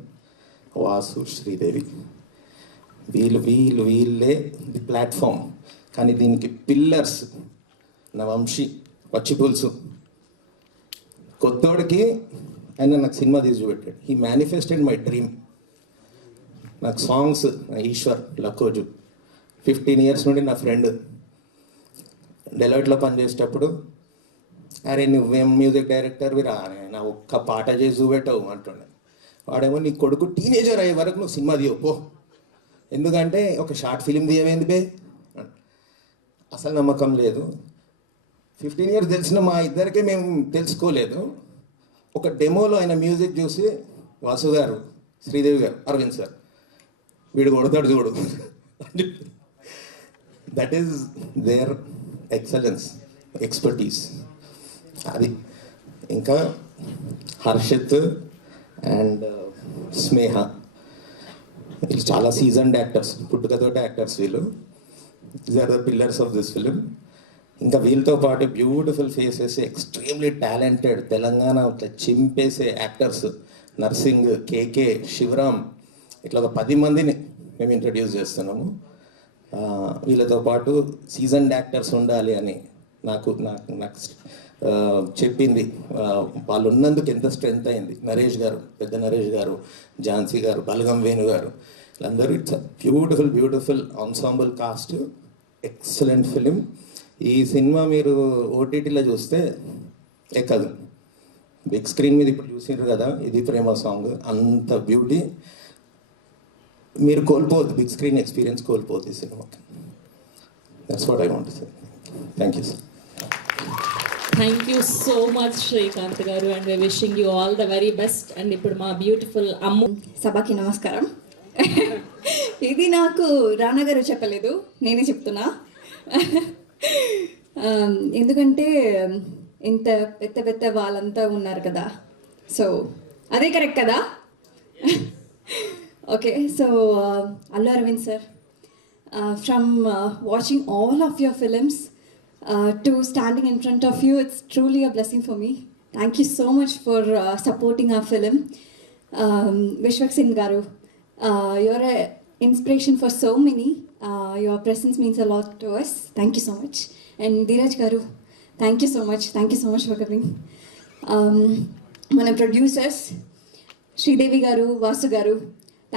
వాసు, శ్రీదేవి, వీళ్ళే ది ప్లాట్ఫామ్. కానీ దీనికి పిల్లర్స్ నా వంశీ, పచ్చిపులుసు. కొత్తోడికి ఆయన నాకు సినిమా తీసి చూపెట్టాడు. He manifested my dream. నాకు సాంగ్స్, నా ఈశ్వర్ లక్కోజు 15 years నుండి నా ఫ్రెండ్. డెలాయిట్లో పనిచేసేటప్పుడు, అరే నువ్వేం మ్యూజిక్ డైరెక్టర్ రా, నా ఒక్క పాట చేసి చూపెట్టవు అంటుండే. వాడేమో నీ కొడుకు టీనేజర్ అయ్యే వరకు నువ్వు సినిమా తీయవు పో, ఎందుకంటే ఒక షార్ట్ ఫిలిం తీయవేంది బే. అసలు నమ్మకం లేదు. 15 years తెలిసిన మా ఇద్దరికీ మేము తెలుసుకోలేదు. ఒక డెమోలో ఆయన మ్యూజిక్ చూసి, వాసు గారు, శ్రీదేవి గారు, అరవింద్ సార్, వీడు కొడతాడు చూడు, that is their excellence, expertise అది. ఇంకా హర్షిత్ అండ్ స్నేహ, వీళ్ళు చాలా సీజన్డ్ యాక్టర్స్, పుట్టుకతోటి యాక్టర్స్ వీళ్ళు. These are the pillars of this film. ఇంకా వీళ్ళతో పాటు beautiful faces, extremely talented, Telangana చింపేసే యాక్టర్స్, నర్సింగ్, కేకే, శివరామ్, ఇట్లా ఒక 10 మందిని మేము ఇంట్రడ్యూస్ చేస్తున్నాము. వీళ్ళతో పాటు సీజన్డ్ యాక్టర్స్ ఉండాలి అని నాకు చెప్పింది. వాళ్ళు ఉన్నందుకు ఎంత స్ట్రెంగ్త్ అయింది. నరేష్ గారు, పెద్ద నరేష్ గారు, ఝాన్సీ గారు, బలగం వేణు గారు, వీళ్ళందరూ it's beautiful ensemble cost. Excellent film. ఈ సినిమా మీరు ఓటీటీలో చూస్తే ఎక్కదు. బిగ్ స్క్రీన్ మీద ఇప్పుడు చూసినారు కదా, ఇది ప్రేమ సాంగ్, అంత బ్యూటీ మీరు కోల్పోవద్దు, బిగ్ స్క్రీన్ ఎక్స్పీరియన్స్ కోల్పోవద్దు ఈ సినిమాకి. That's what I want to say. Thank you sir. Thank you so much Srikanth గారు, and we wishing you all the very best. And ఇప్పుడు మా బ్యూటిఫుల్ అమ్ము. సభకి నమస్కారం. ఇది నాకు రానా గారు చెప్పలేదు, నేనే చెప్తున్నా. ఎందుకంటే ఇంత పెద్ద పెద్ద వాళ్ళంతా ఉన్నారు కదా, సో అదే కరెక్ట్ కదా. Okay, so Allu Aravind sir, from watching all of your films to standing in front of you, it's truly a blessing for me. Thank you so much for supporting our film. Vishwak Singh Garu, you're an inspiration for so many. Your presence means a lot to us. Thank you so much. And Dheeraj Garu, thank you so much. Thank you so much for coming. Mana producers, Sridevi Garu, Vasu Garu,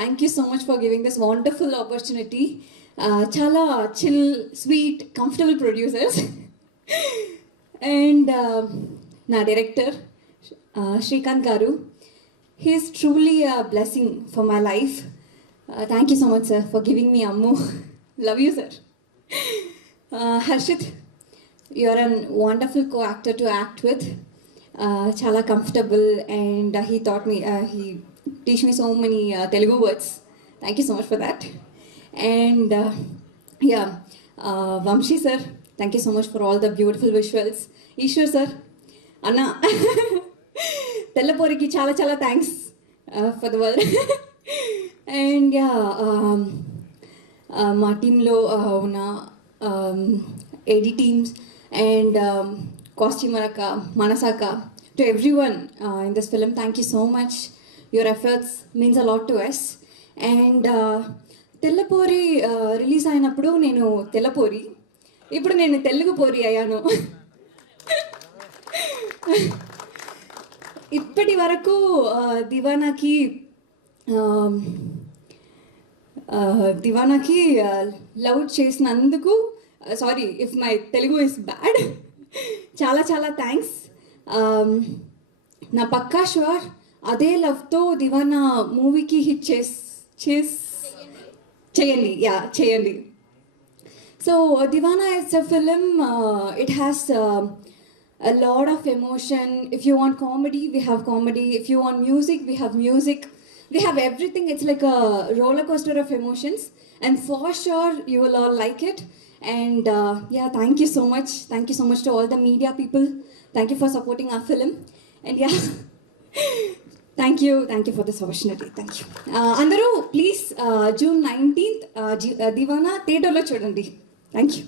thank you so much for giving this wonderful opportunity. Chala chill, sweet, comfortable producers. And na director, Shrikant Garu, he is truly a blessing for my life. Thank you so much, sir, for giving me Ammu. Love you, sir. Harshit, you are a wonderful co-actor to act with. Chala comfortable, and he taught me, he teach me so many Telugu words. Thank you so much for that. And Vamshi sir, thank you so much for all the beautiful visuals. Ishwar sir, Anna, Tellaporiki chala chala thanks for the world. And మా టీంలో ఉన్న AD teams and costumer akka, Manasaka, to everyone in this film, thank you so much. Your efforts means a lot to us. And Tellapori release అయినప్పుడు నేను తెల్లపోరి, ఇప్పుడు నేను తెలుగు పోరి అయ్యాను. ఇప్పటి వరకు దివానాకి లవ్ చేసినందుకు, sorry if my Telugu is bad, చాలా చాలా థ్యాంక్స్. నా పక్కా షూర్ అదే లవ్తో దివానా మూవీకి హిట్ చేయండి. So Divana is a film, it has a lot of emotion. If you want comedy, we have comedy. If you want music, we have music. We have everything. It's like a roller coaster of emotions, and for sure you will all like it. And thank you so much. Thank you so much to all the media people. Thank you for supporting our film. And thank you for this opportunity. Thank you. అందరూ please June 19th దివానా థియేటర్లో చూడండి. Thank you.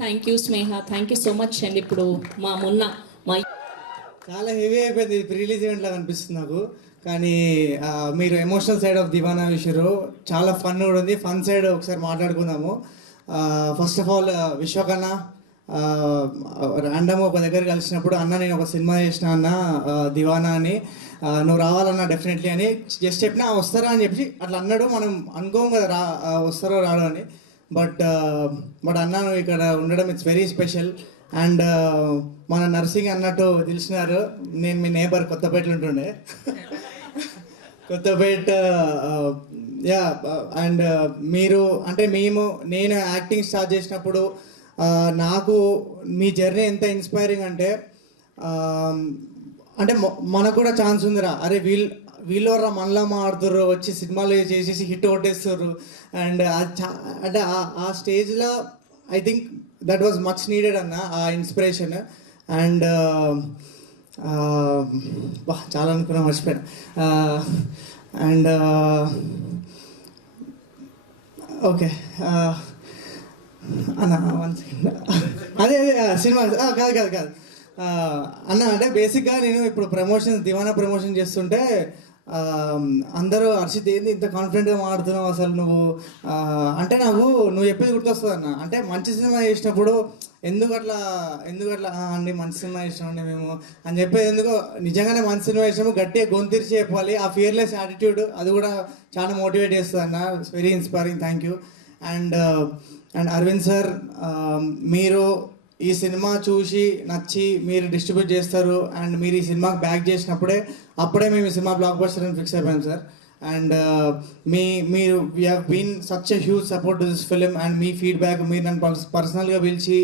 Thank you Sneha, thank you so much. And ఇప్పుడు మా చాలా heavy అయిపోయింది release event లాగా అనిపిస్తుంది నాకు. కానీ మీరు ఎమోషనల్ సైడ్ ఆఫ్ దివానా విషయంలో చాలా ఫన్ కూడా ఉంది. ఫన్ సైడ్ ఒకసారి మాట్లాడుకుందాము. ఫస్ట్ ఆఫ్ ఆల్ విశ్వకన్న ర్యాండమ్ ఒక దగ్గర కలిసినప్పుడు, అన్న నేను ఒక సినిమా చేసిన అన్న దివానా అని, నువ్వు రావాలన్నా డెఫినెట్లీ అని జస్ట్ చెప్పినా వస్తారా అని చెప్పి అట్లా అన్నాడు. మనం అనుకోం కదా వస్తారో రాడో అని. బట్ అన్న నువ్వు ఇక్కడ ఉండడం ఇట్స్ వెరీ స్పెషల్. అండ్ మన నర్సింగ్ అన్నట్టు తెలిసినారు, నేను మీ నేబర్ కొత్తపేటలో ఉంటుండే. కొత్తపేట అండ్ మీరు అంటే నేను యాక్టింగ్ స్టార్ట్ చేసినప్పుడు నాకు మీ జర్నీ ఎంత ఇన్స్పైరింగ్ అంటే మనకు కూడా ఛాన్స్ ఉందిరా, అరే వీళ్ళెవరా మనలా మాడుతారు, వచ్చి సినిమాలు చేసేసి హిట్ కొట్టేస్తారు. అండ్ అంటే ఆ స్టేజ్లో I think that was much needed అన్న ఆ ఇన్స్పిరేషన్. అండ్ చాలా అనుకున్నా, మర్చిపోయాను. అండ్ ఓకే అన్న 1 సెకండ్, అదే సినిమా కాదు అన్న. అంటే బేసిక్గా నేను ఇప్పుడు దివానా ప్రమోషన్ చేస్తుంటే అందరూ హర్షిత్ ఏంది ఇంత కాన్ఫిడెంట్గా మాట్లాడుతున్నావు అసలు నువ్వు అంటే నువ్వు చెప్పేది గుర్తొస్తుంది అన్న. అంటే మంచి సినిమా చేసినప్పుడు ఎందుకు అట్లా అండి మంచి సినిమా చేసినామండి మేము అని చెప్పేది ఎందుకో, నిజంగానే మంచి సినిమా చేసినాము గట్టిగా గొంతిరిచి చెప్పాలి. ఆ ఫియర్లెస్ యాటిట్యూడ్ అది కూడా చాలా మోటివేట్ చేస్తుంది అన్న. It's very inspiring. Thank you. And Aravind sir, మీరు ఈ సినిమా చూసి నచ్చి మీరు డిస్ట్రిబ్యూట్ చేస్తారు అండ్ మీరు ఈ సినిమాకి బ్యాక్ చేసినప్పుడే మేము ఈ సినిమా బ్లాక్ బస్టర్ అని ఫిక్స్ అయిపోయాం సార్. అండ్ మీరు we have been such a huge support to this film. And మీ ఫీడ్బ్యాక్ మీరు నన్ను పర్సనల్గా పిలిచి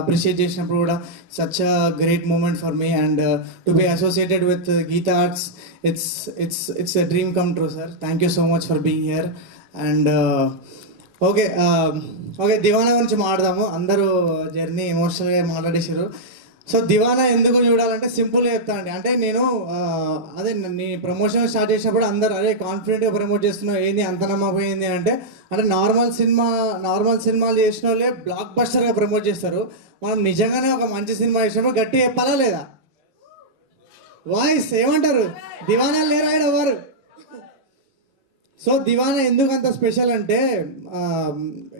అప్రిషియేట్ చేసినప్పుడు కూడా such a great moment for me. And to be associated with Geetha Arts, it's a dream come true sir. Thank you so much for being here. And okay okay Deewana గురించి మాట్లాడదాము. అందరూ జర్నీ ఎమోషనల్గా మాట్లాడేసారు. సో దివానా ఎందుకు చూడాలంటే సింపుల్గా చెప్తానండి. అంటే నేను అదే నీ ప్రమోషన్ స్టార్ట్ చేసినప్పుడు అందరూ అదే కాన్ఫిడెంట్గా ప్రమోట్ చేస్తున్నావు, ఏంది అంత నమ్మకపోయింది అంటే నార్మల్ సినిమాలు చేసిన వాళ్ళే బ్లాక్ బస్టర్గా ప్రమోట్ చేస్తారు. మనం నిజంగానే ఒక మంచి సినిమా చేసినప్పుడు గట్టిగా చెప్పాలా లేదా? వాయిస్ ఏమంటారు? దివానా లేరా ఎవరు? సో దివానా ఎందుకు అంత స్పెషల్ అంటే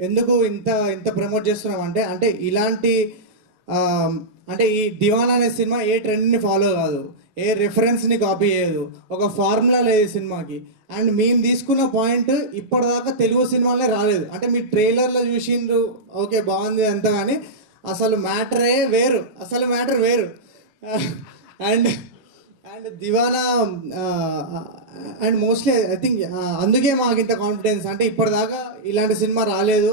ఎందుకు ఇంత ప్రమోట్ చేస్తున్నాం అంటే ఇలాంటి అంటే ఈ దివానా అనే సినిమా ఏ ట్రెండ్ని ఫాలో కాదు, ఏ రెఫరెన్స్ని కాపీ చేయదు, ఒక ఫార్ములా లేదు సినిమాకి. అండ్ మేము తీసుకున్న పాయింట్ ఇప్పటిదాకా తెలుగు సినిమాలే రాలేదు. అంటే మీ ట్రైలర్లో చూసిండ్రు, ఓకే బాగుంది అంతా, కానీ అసలు మ్యాటర్ వేరు. And Deewana and mostly I think అందుకే మాకు ఇంత కాన్ఫిడెన్స్. అంటే ఇప్పటిదాకా ఇలాంటి సినిమా రాలేదు.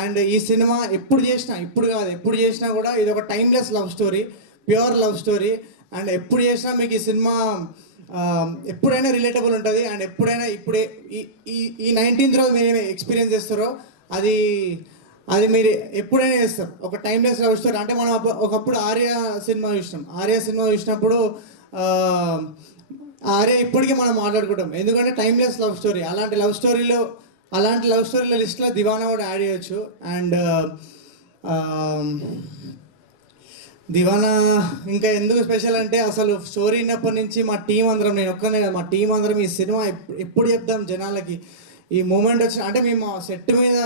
అండ్ ఈ సినిమా ఎప్పుడు చేసినా కూడా ఇది ఒక timeless love story, pure love story. And ఎప్పుడు చేసినా మీకు ఈ సినిమా ఎప్పుడైనా రిలేటబుల్ ఉంటుంది. అండ్ ఎప్పుడైనా ఇప్పుడే ఈ 19th రోజు మీరు ఎక్స్పీరియన్స్ చేస్తారో అది మీరు ఎప్పుడైనా చేస్తారు. ఒక టైమ్లెస్ లవ్ స్టోరీ. అంటే మనం ఒకప్పుడు ఆర్య సినిమా చూసినప్పుడు ఆర్య ఇప్పటికీ మనం మాట్లాడుకుంటాం, ఎందుకంటే టైమ్లెస్ లవ్ స్టోరీ. అలాంటి లవ్ స్టోరీల లిస్ట్లో దివానా కూడా యాడ్ చేయొచ్చు. అండ్ దివానా ఇంకా ఎందుకు స్పెషల్ అంటే అసలు స్టోరీ విన్నప్పటి నుంచి మా టీం అందరం, నేను ఒక్కనే కదా, మా టీం అందరం ఈ సినిమా ఎప్పుడు చెప్దాం జనాలకి, ఈ మూమెంట్ వచ్చిన అంటే మేము సెట్ మీద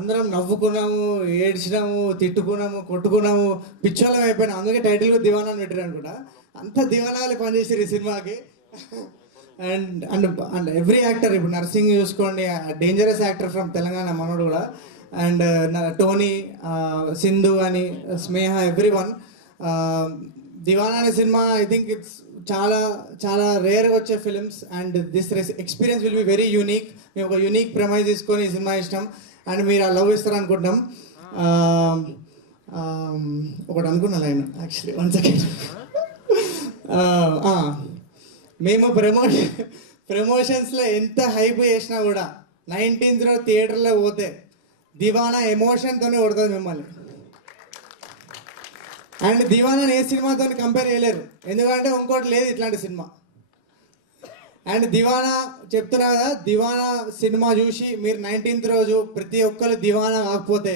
అందరం నవ్వుకున్నాము, ఏడ్చినాము, తిట్టుకున్నాము, కొట్టుకున్నాము, పిచ్చోళ్ళం అయిపోయినాం. అందుకే టైటిల్ కూడా దివానా అని పెట్టారు అనుకుంటా. అంత దివానాలు పనిచేసారు ఈ సినిమాకి. And and and every actor, ఇప్పుడు నర్సింగ్ చూసుకోండి, డేంజరస్ యాక్టర్ ఫ్రమ్ తెలంగాణ మనోడు కూడా. అండ్ టోనీ, సింధు అని, స్నేహ, ఎవ్రీవన్. దివానా అనే సినిమా ఐ థింక్ ఇట్స్ చాలా రేర్గా వచ్చే films. And this experience will be very unique. మేము ఒక యూనిక్ ప్రెమైజ్ తీసుకొని ఈ సినిమా ఇష్టం. అండ్ మీరు ఆ లవ్ ఇస్తారు అనుకుంటున్నాం. ఒకటి అనుకున్నా లైన్ యాక్చువల్లీ 1 సెకండ్. మేము ప్రమోషన్స్లో ఎంత హైప్ చేసినా కూడా 19th రోజు థియేటర్లో పోతే దివానా ఎమోషన్తోనే కొడుతుంది మిమ్మల్ని. అండ్ దివానాని ఏ సినిమాతో కంపేర్ చేయలేరు, ఎందుకంటే ఇంకోటి లేదు ఇట్లాంటి సినిమా. అండ్ దివానా చెప్తున్నా కదా, దివానా సినిమా చూసి మీరు 19th రోజు ప్రతి ఒక్కరు దివానా కాకపోతే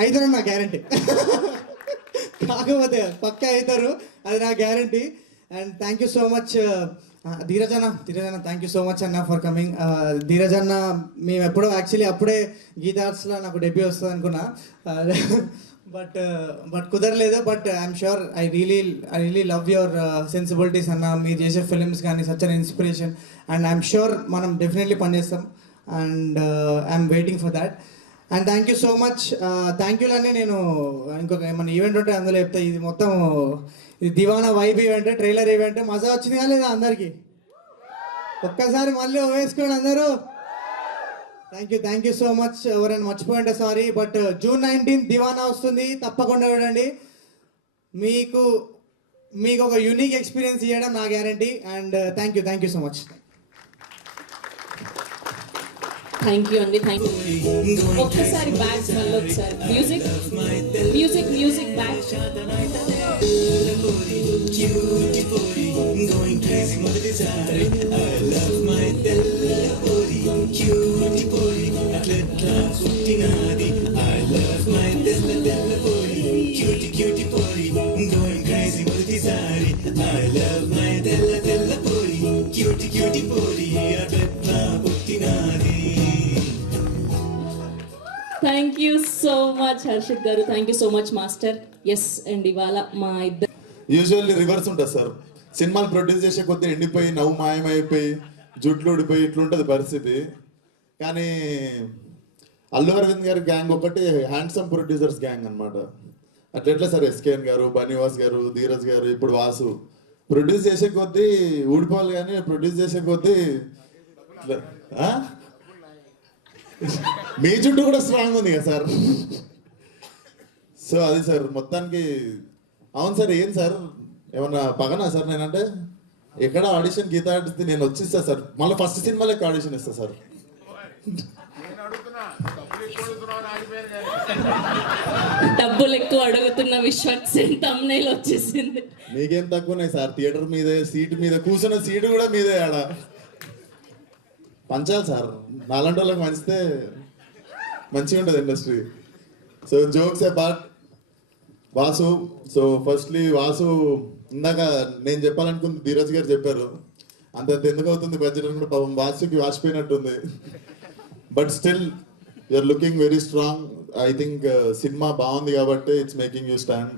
అవుతారు, నా గ్యారంటీ. కాకపోతే పక్కా అవుతారు, అది నా guarantee. And thank you so much Dheeraj అన్న, థ్యాంక్ యూ సో మచ్ అన్న ఫర్ కమింగ్. ధీరజ్ అన్న మేము ఎప్పుడో యాక్చువల్లీ అప్పుడే గీతా ఆర్ట్స్లో నాకు డెబ్యూ వస్తుంది అనుకున్నా, బట్ కుదరలేదు. But I'm sure I really love your sensibilities అన్న. మీరు చేసే ఫిలిమ్స్ కానీ such an inspiration. And I'm sure మనం డెఫినెట్లీ పనిచేస్తాం. And I'm waiting for that. And thank you so much. Thank యూలన్నీ నేను ఇంకొక ఏమైనా ఈవెంట్ ఉంటే అందులో చెప్తా. ఇది మొత్తం ఇది Deewana vibe event, trailer event. మజా వచ్చింది లేదా అందరికీ? ఒక్కసారి మళ్ళీ వేసుకోండి అందరూ. Thank you so much. ఎవరైనా మర్చిపోయింటే sorry. But June 19th Deewana వస్తుంది, తప్పకుండా చూడండి. మీకు ఒక యూనిక్ ఎక్స్పీరియన్స్ ఇవ్వడం నా guarantee. And thank you so much. Thank you అండి, థ్యాంక్ యూ. ఒక్కసారి బ్యాక్ మళ్ళీ ఒకసారి music back. Thank you so much Harshit గారు, thank you so much master. Yes and ఇవాళ మా ఇద్దరు యూజువల్లీ రివర్స్ ఉంటుంది సార్. సినిమాలు ప్రొడ్యూస్ చేసే కొద్ది ఎండిపోయి నవ్వు మాయమైపోయి జుట్లు ఊడిపోయి ఇట్లుంటుంది పరిస్థితి. కానీ అల్లు అరవింద్ గారి గ్యాంగ్ ఒకటి హ్యాండ్సమ్ ప్రొడ్యూసర్స్ గ్యాంగ్ అనమాట. అట్లెట్లా సార్ ఎస్కేఎన్ గారు, బనీవాస్ గారు, ధీరజ్ గారు, ఇప్పుడు వాసు ప్రొడ్యూస్ చేసే కొద్దీ ఊడిపోవాలి, కానీ ప్రొడ్యూస్ చేసే కొద్దీ మీ చుట్టూ కూడా స్ట్రాంగ్ ఉంది కదా సార్. సో అది సార్ మొత్తానికి. అవును సార్, ఏం సార్ ఏమన్నా పగనా సార్? నేనంటే ఎక్కడ ఆడిషన్ గీతా ఆడిస్తే నేను వచ్చిస్తా సార్, మళ్ళీ ఫస్ట్ సినిమా లెక్క ఆడిషన్ ఇస్తా సార్. డబ్బులు ఎక్కువ అడుగుతున్న విశ్వక్ సేన్ thumbnail వచ్చేసింది. మీకేం తక్కువనే సార్, థియేటర్ మీదే, సీట్ మీద కూర్చున్న సీటు కూడా మీదే. ఆడ పంచాలి సార్, నాలాంటి వాళ్ళకి మంచితే మంచిగా ఉంటుంది industry. So jokes apart, Vasu. So firstly Vasu, ఇందాక నేను చెప్పాలనుకుంది ధీరజ్ గారు చెప్పారు. అంత ఎందుకు అవుతుంది బడ్జెట్ అని కూడా పాపం వాసుకి వాసిపోయినట్టుంది. But still you are looking very strong. I think cinema బాగుంది కాబట్టి it's making you stand.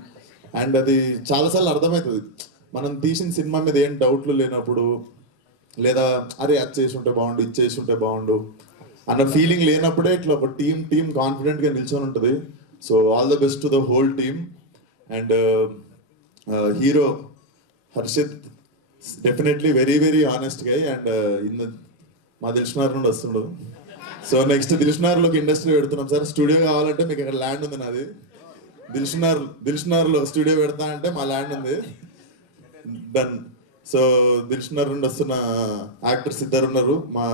And అది చాలాసార్లు అర్థమవుతుంది, మనం తీసిన సినిమా మీద ఏం డౌట్లు లేనప్పుడు, లేదా అరే అది చేసి ఉంటే బాగుండు, ఇది చేసి ఉంటే బాగుండు అన్న ఫీలింగ్ లేనప్పుడే ఇట్లా ఒక టీమ్ కాన్ఫిడెంట్గా నిల్చొని ఉంటుంది. So all the best to the whole team. And hero Harshith definitely very very honest guy. And మా దిల్షునార్ నుండి వస్తుండు. సో నెక్స్ట్ దిల్షునార్లోకి ఇండస్ట్రీ పెడుతున్నాం సార్. స్టూడియో కావాలంటే మీకు ఇక్కడ ల్యాండ్ ఉంది నాది. దిల్షునార్లో స్టూడియో పెడతా అంటే మా ల్యాండ్ ఉంది, డన్. సో దిల్షునార్ నుండి వస్తున్న యాక్టర్స్ ఇద్దరు ఉన్నారు. మా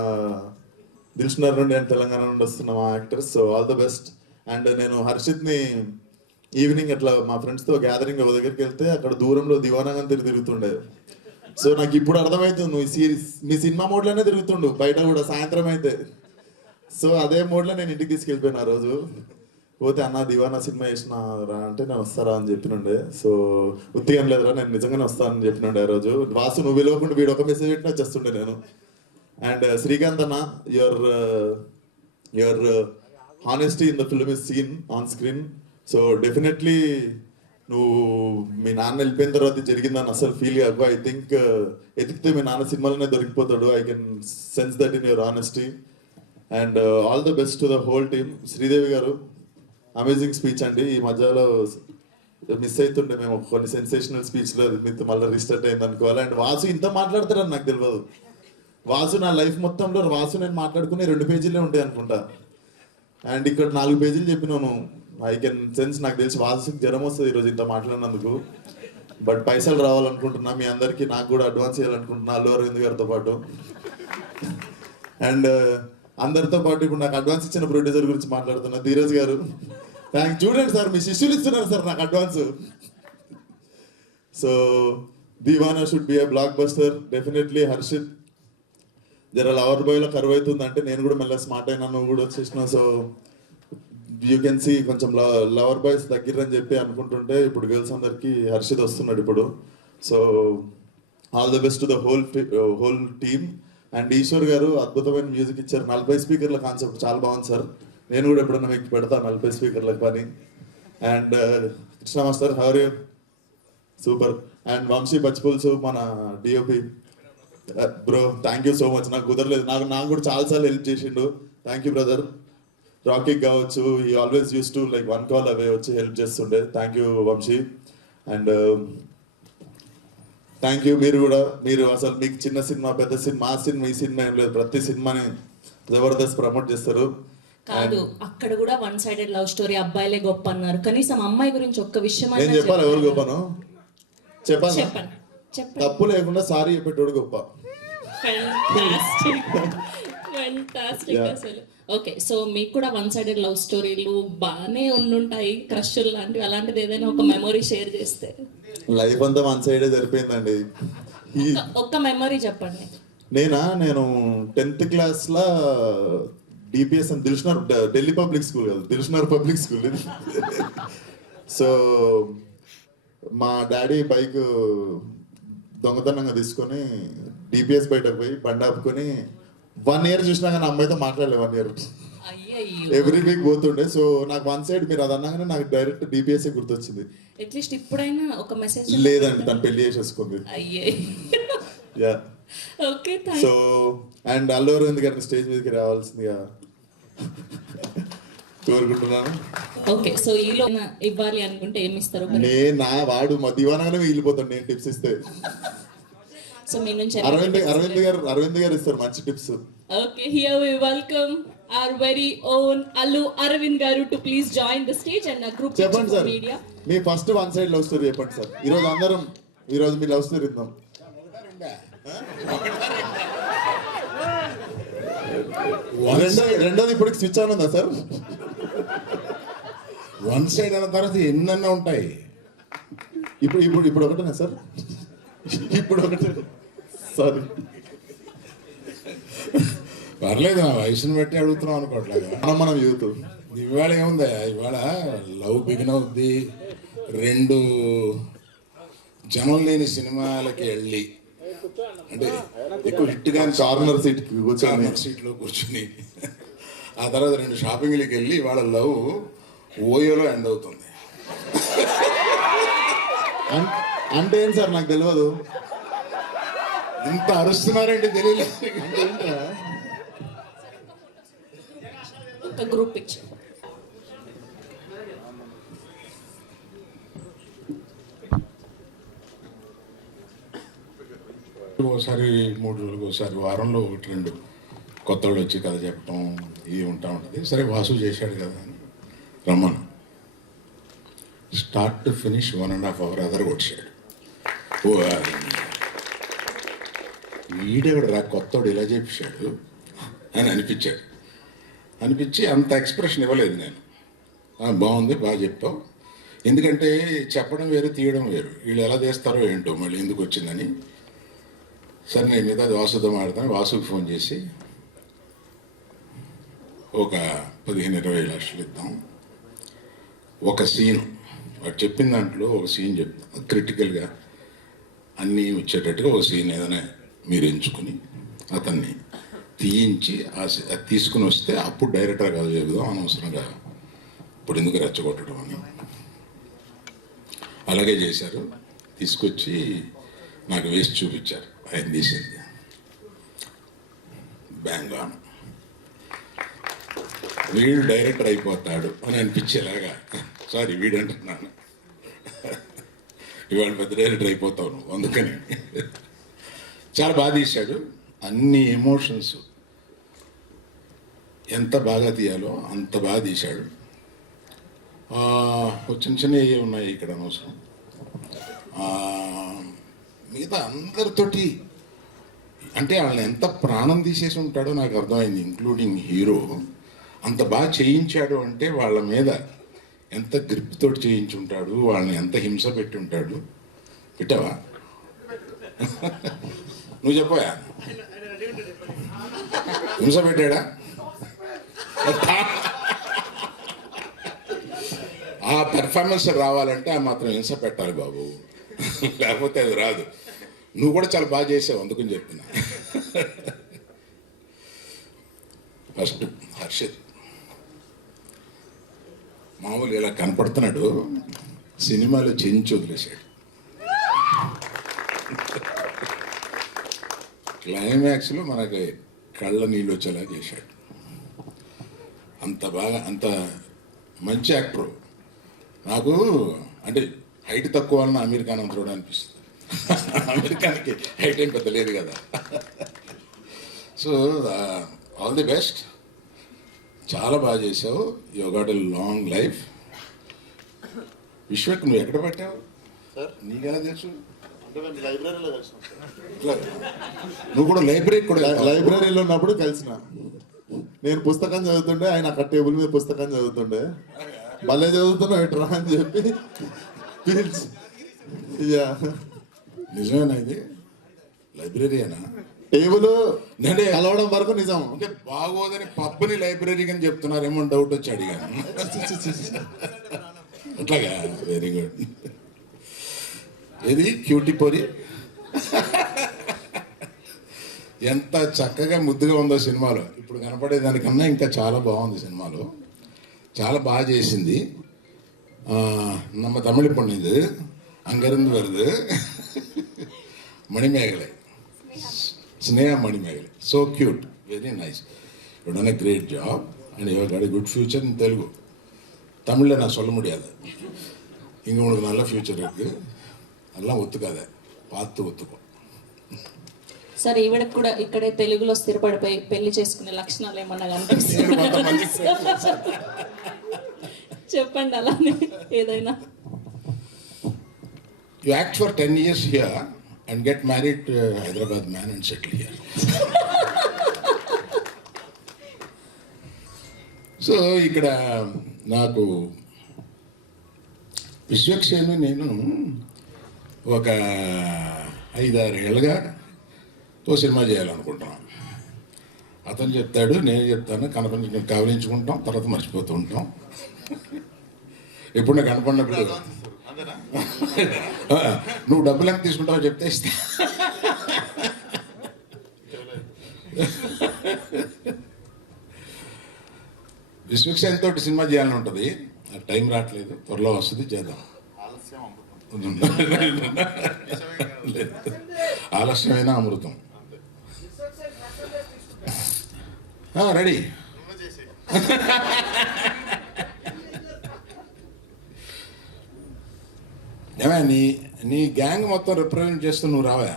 దిల్షునార్ నుండి అండ్ తెలంగాణ నుండి వస్తున్న మా actors. So all the best. And నేను హర్షిత్ని ఈవినింగ్ అట్లా మా ఫ్రెండ్స్తో గ్యాదరింగ్ ఒక దగ్గరికి వెళ్తే అక్కడ దూరంలో దివానాగా తిరుగుతుండే. సో నాకు ఇప్పుడు అర్థమవుతుంది, నువ్వు మీ సినిమా మోడ్లోనే తిరుగుతుండు బయట కూడా సాయంత్రం అయితే. సో అదే మోడ్లో నేను ఇంటికి తీసుకెళ్ళిపోయాను ఆ రోజు. పోతే అన్న దివానా సినిమా వేసిన రా అంటే నేను వస్తారా అని చెప్పినుండే. సో ఉత్తిగా లేదురా, నేను నిజంగానే వస్తానని చెప్పినుండే ఆ రోజు. వాసు నువ్వు విలువకుండా వీడు ఒక మెసేజ్ పెట్టినా వచ్చేస్తుండే నేను. అండ్ శ్రీకాంత్ అన్న, your honesty in the film is seen on screen. So definitely నువ్వు మీ నాన్న వెళ్ళిపోయిన తర్వాత జరిగిందని అసలు ఫీల్ కాకు. ఐ థింక్ ఎతికితే మీ నాన్న సినిమాలోనే దొరికిపోతాడు. I can sense that in your honesty. And all the best to the whole team. Sridevi గారు అమేజింగ్ స్పీచ్ అండి. ఈ మధ్యలో మిస్ అవుతుండే మేము కొన్ని సెన్సేషనల్ స్పీచ్లో, మీతో మళ్ళీ రీస్టార్ట్ అయింది అనుకోవాలి. అండ్ వాసు ఇంత మాట్లాడతారని నాకు తెలియదు. వాసు నా లైఫ్ మొత్తంలో వాసు నేను మాట్లాడుకుని 2 పేజీలే ఉంటాయి అనుకుంటా. అండ్ ఇక్కడ 4 పేజీలు చెప్పినాను. ఐ కెన్ సెన్స్, నాకు తెలిసి వాసుకి జ్వరం వస్తుంది ఈరోజు ఇంత మాట్లాడినందుకు. బట్ పైసలు రావాలనుకుంటున్నా మీ అందరికీ, నాకు కూడా అడ్వాన్స్ చేయాలనుకుంటున్నా అల్లు అరవింద్ గారితో పాటు. అండ్ అందరితో పాటు ఇప్పుడు నాకు అడ్వాన్స్ ఇచ్చిన ప్రొడ్యూసర్ గురించి మాట్లాడుతున్నా, ధీరజ్ గారు. చూడండి సార్, మీ శిష్యులు ఇస్తున్నారు సార్ నాకు advance. So Deewana should be a blockbuster definitely. Harshit జర లవర్ బాయ్లో కరువు అవుతుంది అంటే నేను కూడా మెల్ల స్మార్ట్ అయినా, నువ్వు కూడా వచ్చేసినావు. సో యూ కెన్ సీ కొంచెం లవర్ బాయ్స్ దగ్గరని చెప్పి అనుకుంటుంటే ఇప్పుడు గర్ల్స్ అందరికీ హర్షిత్ వస్తున్నాడు ఇప్పుడు. So all the best to the whole team. And Eshwar garu అద్భుతమైన మ్యూజిక్ ఇచ్చారు. 40 స్పీకర్ల కాన్సెప్ట్ చాలా బాగుంది సార్. నేను కూడా ఎప్పుడన్నా మీకు పెడతాను 40 స్పీకర్లకు పని. And Krishna master how are you, super. And Vamshi బచ్పుల్స్ మన DOP bro, thank you so much. నాకు కుదరలేదు, నాకు కూడా చాలాసార్లు హెల్ప్ చేసిండు. Thank you brother. రాకీకి కావచ్చు, ఈ always use to like 1 call away వచ్చి హెల్ప్ చేస్తుండే. Thank you Vamshi. And thank you మీరు అసలు మీకు చిన్న సినిమా పెద్ద సినిమా ఆ సినిమా ఈ సినిమా ఏం లేదు, ప్రతి సినిమాని జబర్దస్త్ ప్రమోట్ చేస్తారు. కాదు, అక్కడ కూడా 1 సైడెడ్ లవ్ స్టోరీ, అబ్బాయిలే గొప్ప అన్నారు. కనీసం అమ్మాయి గురించి ఒక్క విషయం నేను చెప్పాలి. ఎవరు గొప్పను చెప్పాలి, తప్పు లేకుండా సారీ చెప్పేటోడు గొప్ప. అసలు ఓకే, సో మీకు కూడా 1 సైడెడ్ లవ్ స్టోరీలు బాగానే ఉండుంటాయి, క్రష్లు లాంటివి. అలాంటిది ఏదైనా ఒక మెమొరీ షేర్ చేస్తే. లైఫ్ అంతా 1 సైడే సరిపోయిందండి. ఒక్క మెమొరీ చెప్పండి. నేను 10th క్లాస్లో డిపిఎస్ అని దిల్షునార్, ఢిల్లీ పబ్లిక్ స్కూల్ కాదు, దిల్షునార్ పబ్లిక్ స్కూల్. సో మా డాడీ బైక్ దొంగతనంగా తీసుకొని డిపిఎస్ బయటకు పోయి బండి ఆపుకొని 1 ఇయర్ చూసినా కానీ అమ్మాయితో మాట్లాడలే. 1 ఇయర్ ఎవ్రీ వీక్ పోతుండే. సో నాకు 1 సైడ్ మీరు అది అన్నాగానే నాకు డైరెక్ట్ డిపిఎస్ గుర్తొచ్చింది. అట్లీస్ట్ ఇప్పుడైనా ఒక మెసేజ్. లేదండి, తను పెళ్లి చేసేసుకుంది. Yeah. Okay, so and Allu Aravind గారిని స్టేజ్ మీదకి రావాల్సిందిగా కోరుకుంటున్నాను. ఓకే, సో ఈలో ఇవ్వాలి అనుకుంటే ఏమి ఇస్తారు? వాడు మా దివానాగానే మిగిలిపోతాడు నేను టిప్స్ ఇస్తే. సో మీ నుంచి అరవింద్ గారు ఇస్తారు మంచి tips. Okay, here we welcome our very own Allu Aravind garu to please join the stage and a group చెప్పండి సార్, media. మీ ఫస్ట్ 1 సైడ్ లవ్ స్టోరీ చెప్పండి సార్. ఈరోజు మీ లవ్ స్టోరీ ఇద్దాం. రెండోది ఇప్పుడు స్విచ్ ఆన్ ఉందా సార్? వన్ సైడ్ అన్న తర్వాత ఎన్నన్నా ఉంటాయి. ఇప్పుడు ఇప్పుడు ఇప్పుడు ఒకటేనా సార్? ఇప్పుడు ఒకటే, సారీ. పర్లేదు, నా వయసుని బట్టి అడుగుతున్నాం అనుకోవట్లేదు. మనం యూత్ ఇవాళ ఏముందా, ఇవాళ లవ్ బిగిన్ అవుద్ది. 2 జనం లేని సినిమాలకి వెళ్ళి, అంటే ఎక్కువ హిట్ కానీ కార్నర్ సీట్లో కూర్చుని, ఆ తర్వాత 2 షాపింగ్లకి వెళ్ళి ఇవాళ లవ్ ఓయోలో ఎండ్ అవుతుంది. అంటే ఏం సార్ నాకు తెలియదు. ఇంత అరుస్తున్నారంటే తెలియలేదు. ఒక గ్రూప్ పిక్చర్. ఒకసారి 3 రోజులకు ఒకసారి, వారంలో 1-2 కొత్త వాళ్ళు వచ్చి కథ చెప్పడం ఇది ఉంటా ఉంటుంది. సరే వాసు చేశాడు కదా అని రమ్మను. Start to finish 1.5 hour other కొట్టాడు. ఓ వీడెవడు రా కొత్తోడు ఇలా చెప్పాడు అని అనిపించి అంత ఎక్స్ప్రెషన్ ఇవ్వలేదు నేను. బాగుంది, బాగా చెప్పావు. ఎందుకంటే చెప్పడం వేరు, తీయడం వేరు. వీళ్ళు ఎలా తీస్తారో ఏంటో, మళ్ళీ ఎందుకు వచ్చిందని. సరే నేను మీద వాసుతో మాడతాను. వాసుకి ఫోన్ చేసి ఒక 15-20 లక్షలు ఇద్దాం, ఒక సీను వాడు చెప్పిన దాంట్లో ఒక సీన్ చెప్తాం, క్రిటికల్గా అన్నీ వచ్చేటట్టుగా ఒక సీన్ ఏదైనా మీరు ఎంచుకుని అతన్ని తీయించి అది తీసుకుని వస్తే అప్పుడు డైరెక్టర్ కాదు చెబుదాం, అనవసరంగా ఇప్పుడు ఎందుకు రెచ్చగొట్టడం అని. అలాగే చేశారు. తీసుకొచ్చి నాకు వేసి చూపించారు. ఆయన తీసింది బ్యాంగ్ ఆన్. వీడు డైరెక్టర్ అయిపోతాడు అని అనిపించేలాగా, సారీ వీడు అంటున్నాను, ఇవాళ పెద్ద డైరెక్టర్ అయిపోతావు నువ్వు, అందుకని. చాలా బాగా తీశాడు. అన్ని ఎమోషన్స్ ఎంత బాగా తీయాలో అంత బాగా తీశాడు. చిన్న చిన్నవి ఉన్నాయి ఇక్కడ అనవసరం. మిగతా అందరితోటి అంటే వాళ్ళని ఎంత ప్రాణం తీసేసి ఉంటాడో నాకు అర్థమైంది, ఇంక్లూడింగ్ హీరో. అంత బాగా చేయించాడు అంటే వాళ్ళ మీద ఎంత గ్రిప్ తోటి చేయించి ఉంటాడు, వాళ్ళని ఎంత హింస పెట్టి ఉంటాడు. పెట్టావా? నువ్వు చెప్పవా? హింస పెట్టాడా? ఆ పెర్ఫార్మెన్స్ రావాలంటే ఆ మాత్రం హింస పెట్టాలి బాబు, లేకపోతే అది రాదు. నువ్వు కూడా చాలా బాగా చేసావు, అందుకని చెప్తున్నా. ఫస్ట్ హర్షిత్ మామూలు ఇలా కనపడుతున్నాడు, సినిమాలో చెంచి వదిలేశాడు. క్లైమాక్స్లో మనకి కళ్ళ నీళ్ళు వచ్చేలా చేశాడు. అంత బాగా, అంత మంచి యాక్టర్. నాకు అంటే హైట్ తక్కువ వలన అమీర్ ఖాన్ అంత అనిపిస్తుంది. అమీర్ ఖాన్కి హైట్ ఏం పెద్ద లేదు కదా. So all the best. చాలా బాగా చేసావు. You got a long life. Vishwak నువ్వు ఎక్కడ పట్టావు? నీకెలా తెలుసు? నువ్వు కూడా లైబ్రరీలో ఉన్నప్పుడు కలిసిన. నేను పుస్తకం చదువుతుండే, ఆయన అక్కడ టేబుల్ మీద పుస్తకం చదువుతుండే. భలే చదువుతున్నా ఎట్రా అని చెప్పి నిజమేనా? ఇది లైబ్రరీనా? టేబుల్ కలవడం వరకు నిజం. అంటే బాగోదని పబ్ని లైబ్రరీ అని చెప్తున్నారేమో డౌట్ వచ్చి అడిగాను. అట్లాగా, వెరీ గుడ్. ఇది క్యూటీ పొరి ఎంత చక్కగా ముద్దుగా ఉందో సినిమాలో. ఇప్పుడు కనపడేదానికన్నా ఇంకా చాలా బాగుంది సినిమాలో. చాలా బాగా చేసింది. நம்ம தமிழ் பொண்ணு அங்கிருந்து வருது. Manimekalai, Sneha Manimegale. So cute, very nice. You done a great job and you have got a good future in Telugu. தமிழில் நான் சொல்ல முடியாது. இங்கே உனக்கு நல்ல ஃபியூச்சர் இருக்குது. அதெல்லாம் ஒத்துக்காத, பார்த்து ஒத்துக்கோ. సరే, ఈవిడకు కూడా ఇక్కడే తెలుగులో స్థిరపడిపోయి పెళ్లి చేసుకునే లక్షణాలు ఏమన్నా కనిపిస్తున్నాయి? చెప్పండి అలానే ఏదైనా. You act for 10 years here and get married to a Hyderabad man and settle here. So ఇక్కడ నాకు విశ్వక్షేమి నేను ఒక 5-6 ఏళ్ళుగా ఓ సినిమా చేయాలనుకుంటున్నాను. అతను చెప్తాడు, నేను చెప్తాను, కనపడి కవలించుకుంటాం, తర్వాత మర్చిపోతూ ఉంటాం. ఎప్పుడు నాకు కనపడినప్పుడు నువ్వు డబ్బులు ఎంత తీసుకుంటావో చెప్తే ఇస్తా. విశ్వక్సేన్ తోటి సినిమా చేయాలని ఉంటుంది, టైం రావట్లేదు, త్వరలో వస్తుంది, చేద్దాం. ఆలస్యమైన అమృతం. రెడీ. ఏమా నీ గ్యాంగ్ మొత్తం రిప్రజెంట్ చేస్తూ నువ్వు రావా?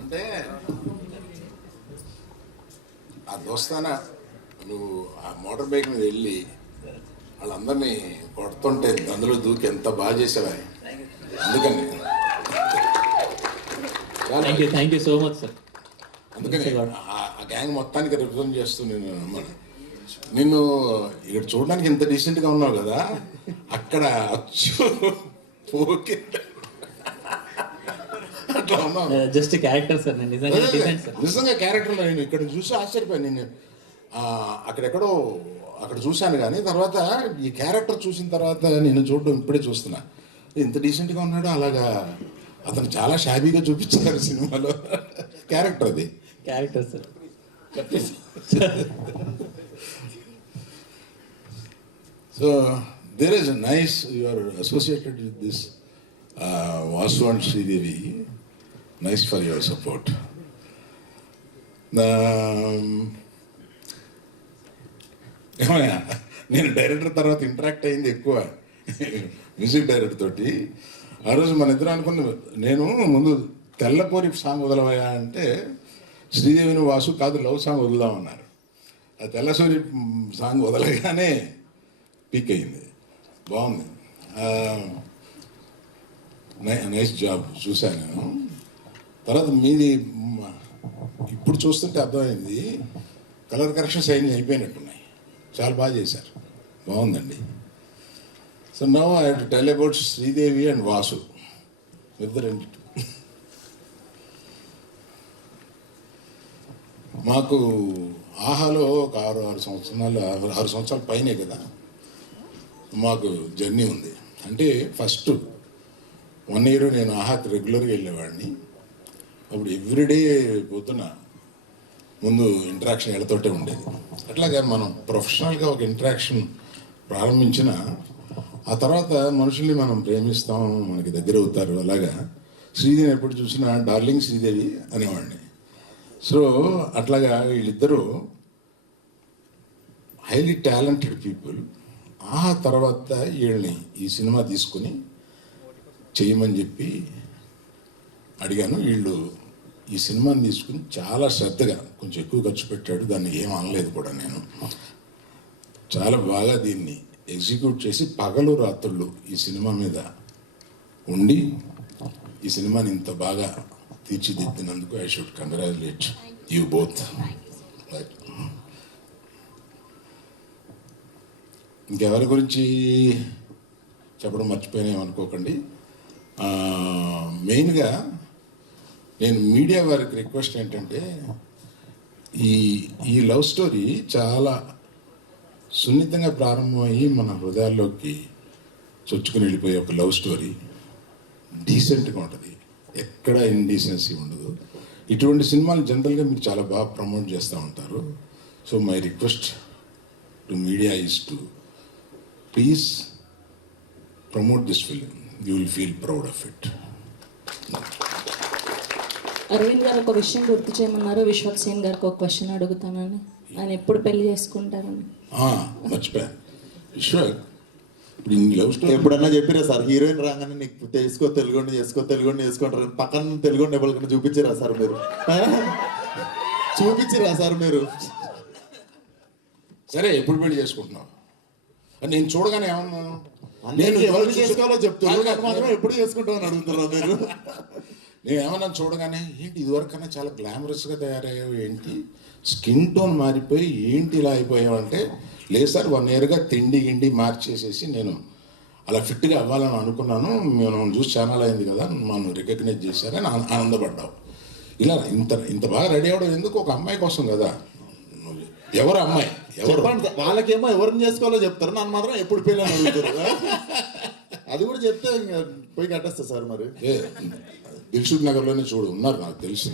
అంటే ఆ దోస్తానా నువ్వు ఆ మోటార్ బైక్ మీద వెళ్ళి వాళ్ళందరినీ కొడుతుంటే అందులో దూకి ఎంత బాగా చేసావా. అందుకని thank you so much sir. అందుకని ఆ గ్యాంగ్ మొత్తానికి రిప్రజెంట్ చేస్తూ నిన్ను ఇక్కడ చూడడానికి ఇంత డీసెంట్గా ఉన్నావు కదా, అక్కడ అట్లా ఉన్నావు. జస్ట్ క్యారెక్టర్ సార్, నిజంగా క్యారెక్టర్లో నేను ఇక్కడ చూసి ఆశ్చర్యపోయాను. నేను అక్కడెక్కడో అక్కడ చూశాను, కానీ తర్వాత ఈ క్యారెక్టర్ చూసిన తర్వాత నేను చూడడం ఇప్పుడే చూస్తున్నా. ఇంత డీసెంట్గా ఉన్నాడు. అలాగా అతను చాలా షాబీగా చూపించారు సినిమాలో. క్యారెక్టర్ అది character sir. So there is nice you are associated with this Vasu and Sridevi. Nice for your support. ఏమయ్యా, నేను డైరెక్టర్ తర్వాత ఇంటరాక్ట్ అయింది ఎక్కువ మ్యూజిక్ డైరెక్టర్ తోటి. ఆ రోజు మన ఇద్దరు అనుకున్న, నేను ముందు తెల్లపోరి సాంగ్ వదలవయా అంటే శ్రీదేవిని వాసు కాదు లవ్ సాంగ్ వదులుదామన్నారు. ఆ తెల్లసూరి సాంగ్ వదలగానే పీక్ అయింది, బాగుంది. నైస్ జాబ్ చూశాను నేను. తర్వాత మీది ఇప్పుడు చూస్తుంటే అర్థమైంది, కలర్ కరెక్షన్స్ అయిపోయినట్టున్నాయి, చాలా బాగా చేశారు, బాగుందండి. So now I have to tell about Sridevi and Vasu ఇద్దరండి. మాకు ఆహాలో ఒక 6 సంవత్సరాల పైనే కదా మాకు జర్నీ ఉంది. అంటే ఫస్ట్ 1 year నేను ఆహాకి రెగ్యులర్గా వెళ్ళేవాడిని. అప్పుడు ఎవ్రీడే పొద్దున ముందు ఇంటరాక్షన్ ఎడతోటే ఉండేది. అట్లాగే మనం ప్రొఫెషనల్గా ఒక ఇంటరాక్షన్ ప్రారంభించిన ఆ తర్వాత మనుషుల్ని మనం ప్రేమిస్తాం, మనకి దగ్గర అవుతారు. అలాగా శ్రీదేవి ఎప్పుడు చూసినా డార్లింగ్ శ్రీదేవి అనేవాడిని. సో అట్లాగా వీళ్ళిద్దరూ హైలీ టాలెంటెడ్ పీపుల్. ఆ తర్వాత వీళ్ళని ఈ సినిమా తీసుకుని చేయమని చెప్పి అడిగాను. వీళ్ళు ఈ సినిమాని తీసుకుని చాలా శ్రద్ధగా, కొంచెం ఎక్కువ ఖర్చు పెట్టాడు, దాన్ని ఏం అనలేదు కూడా. నేను చాలా బాగా దీన్ని ఎగ్జిక్యూట్ చేసి పగలు రాత్రుళ్ళు ఈ సినిమా మీద ఉండి ఈ సినిమాని ఇంత బాగా తీర్చిదిద్దినందుకు I should congratulate you both. ఇంకెవరి గురించి చెప్పడం మర్చిపోయినామనుకోకండి. మెయిన్గా నేను మీడియా వారికి రిక్వెస్ట్ ఏంటంటే, ఈ లవ్ స్టోరీ చాలా సున్నితంగా ప్రారంభమయ్యి మన హృదయాల్లోకి చొచ్చుకుని వెళ్ళిపోయే ఒక లవ్ స్టోరీ. డీసెంట్గా ఉంటుంది, ఎక్కడ ఇండీసెన్సీ ఉండదు. ఇటువంటి సినిమాలు జనరల్గా మీరు చాలా బాగా ప్రమోట్ చేస్తూ ఉంటారు. So my request to media is to please promote this film. You will feel proud of it. Aravind garu ఒక విషయం గుర్తు చేయమన్నారు. విశ్వక్సేన్ గారికి ఒక క్వశ్చన్ అడుగుతానని, ఆయన ఎప్పుడు పెళ్లి చేసుకుంటారని. మర్చిపోయాను. విశ్వక్, లవ్ స్టోరీ ఎప్పుడన్నా చెప్పిరా సార్, హీరోయిన్ రాగానే నీకు తెలుగుని చేసుకుంటారు, పక్కన తెలుగుని ఎవరికైనా చూపించారా సార్ మీరు? చూపించరా సార్ మీరు? సరే, ఎప్పుడు పెళ్లి చేసుకుంటున్నావు? నేను చూడగానే ఏమన్నాను, నేను ఎవరు చేసుకోవాలో చెప్తాను, నాకు మాత్రం ఎప్పుడు చేసుకుంటామని అడుగుతున్నాను నేను. నేను ఏమన్నా చూడగానే ఏంటి ఇదివరకు కన్నా చాలా గ్లామరస్గా తయారయ్యావు, ఏంటి స్కిన్ టోన్ మారిపోయి ఏంటి ఇలా అయిపోయావు అంటే, లేదు సార్ 1 yearగా తిండి గిండి మార్చేసేసి నేను అలా ఫిట్గా అవ్వాలని అనుకున్నాను, మనం చూసి ఛానల్ అయింది కదా, మనం రికగ్నైజ్ చేశారని ఆనందపడ్డావు. ఇలా ఇంత బాగా రెడీ అవ్వడం ఎందుకు? ఒక అమ్మాయి కోసం కదా. ఎవరు అమ్మాయి? ఎవరు? వాళ్ళకేమో ఎవరిని చేసుకోవాలో చెప్తారు, నన్ను మాత్రం ఎప్పుడు పెళ్ళి అని అడుగుతారు. అది కూడా చెప్తే ఇంకా పోయి కట్టేస్తా సార్. మరి దిల్షుక్ నగర్లోనే చూడు ఉన్నారు, నాకు తెలిసి.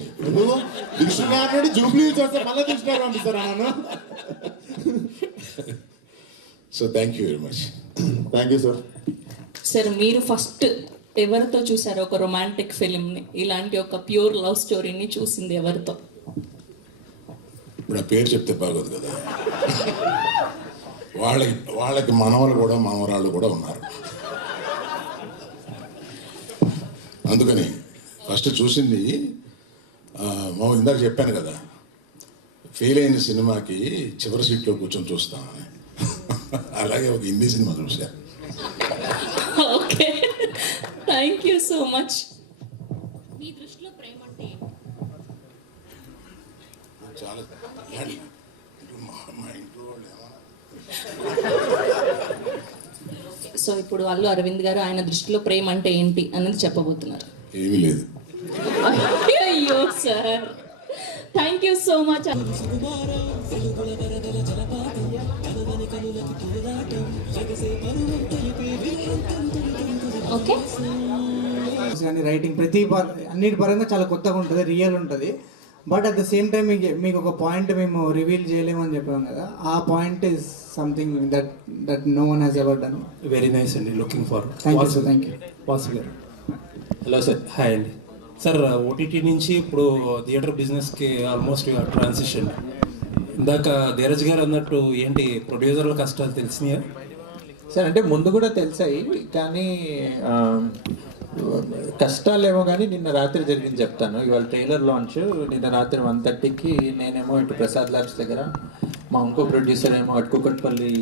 దిల్షుక్ నగర్ జూబ్లీ చేస్తే మళ్ళీ దిల్షుక్ నగర్ పంపిస్తారా నన్ను? So thank you very much. Thank you sir. Sir, మీరు ఫస్ట్ ఎవరితో చూసారు ఒక రొమాంటిక్ ఫిలింని, ఇలాంటి ఒక ప్యూర్ లవ్ స్టోరీని చూసింది ఎవరితో? ఇప్పుడు ఆ పేరు చెప్తే బాగోదు కదా. వాళ్ళకి మనవలు కూడా మనవరాళ్ళు కూడా ఉన్నారు. అందుకని ఫస్ట్ చూసింది ఇందాక చెప్పాను కదా, ఫెయిల్ అయిన సినిమాకి చివరి సీట్లో కూర్చొని చూస్తామని. అలాగే ఒక హిందీ సినిమా చూశాను. Okay, thank you so much. మీ దృష్టిలో ప్రేమ అంటే చాలా మా ఇంట్లో సో ఇప్పుడు అల్లు అరవింద్ గారు ఆయన దృష్టిలో ప్రేమ అంటే ఏంటి అన్నది చెప్పబోతున్నారు. ఏమీ లేదు. అయ్యో sir, thank you so much. Okay, కానీ రైటింగ్ అన్నిటి పరంగా చాలా కొత్తగా ఉంటుంది, రియల్ ఉంటుంది. But at the same time మీకు ఒక పాయింట్ మేము రివీల్ చేయలేమని చెప్పాం కదా, ఆ point is something that no one has ever done. Very nice అండి, looking far. Thank you. Vasu గారు. Hello sir. హాయ్ అండి. సార్, ఓటీటీ నుంచి ఇప్పుడు థియేటర్ బిజినెస్కి ఆల్మోస్ట్ ట్రాన్సిషన్. ఇందాక ధీరజ్ గారు అన్నట్టు ఏంటి ప్రొడ్యూసర్ల కష్టాలు తెలిసినాయా సార్? అంటే ముందు కూడా తెలిసాయి, కానీ కష్టాలేమో కానీ నిన్న రాత్రి జరిగింది చెప్తాను. ఇవాళ ట్రైలర్ లాంచ్ నిన్న రాత్రి 1:30కి నేనేమో ఇటు ప్రసాద్ ల్యాబ్స్ దగ్గర, మా ఇంకో ప్రొడ్యూసర్ ఏమో అటు కుకట్పల్లి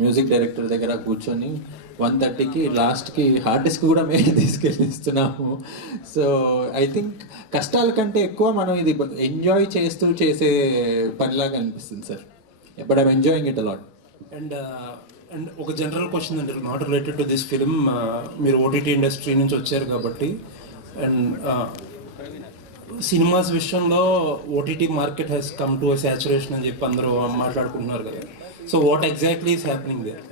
మ్యూజిక్ డైరెక్టర్ దగ్గర కూర్చొని 1:30కి లాస్ట్కి హార్డ్ డిస్క్ కూడా మేము తీసుకెళ్ళి ఇస్తున్నాము. సో ఐ థింక్ కష్టాల కంటే ఎక్కువ మనం ఇది ఎంజాయ్ చేస్తూ చేసే పనిలాగా అనిపిస్తుంది sir. But I'm enjoying it a lot. And ఒక జనరల్ క్వశ్చన్ అండి, not related to this film. మీరు ఓటీటీ ఇండస్ట్రీ నుంచి వచ్చారు కాబట్టి, అండ్ సినిమాస్ విషయంలో OTT market has come to saturation అని చెప్పి అందరూ మాట్లాడుకుంటున్నారు కదా. So what exactly is happening there?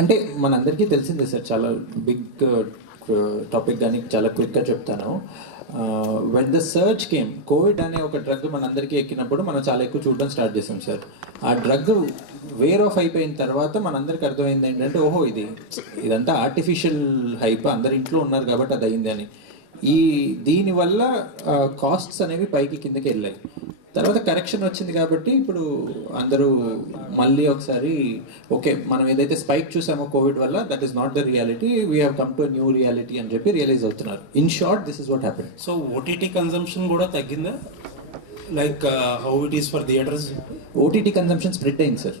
అంటే మనందరికీ తెలిసిందే సార్, చాలా బిగ్ టాపిక్ కానీ చాలా క్విక్గా చెప్తాను. When the search came, Covid అనే ఒక డ్రగ్ మనందరికీ ఎక్కినప్పుడు మనం చాలా ఎక్కువ చూడడం స్టార్ట్ చేసాం సార్. ఆ డ్రగ్ వేర్ ఆఫ్ అయిపోయిన తర్వాత మనందరికి అర్థమైంది ఏంటంటే, ఓహో ఇదంతా ఆర్టిఫిషియల్ హైప్, అందరి ఇంట్లో ఉన్నారు కాబట్టి అది అయింది అని. దీనివల్ల కాస్ట్స్ అనేవి పైకి కిందకి వెళ్ళాయి. తర్వాత కరెక్షన్ వచ్చింది కాబట్టి ఇప్పుడు అందరూ మళ్ళీ ఒకసారి ఓకే, మనం ఏదైతే స్పైక్ చూసామో కోవిడ్ వల్ల, that is not the reality, we have come to new reality అని చెప్పి రియలైజ్ అవుతున్నారు. In short, this is what happen. So OTT consumption కూడా తగ్గిందా? Like how it is for theatres? OTT consumption spread అయింది sir.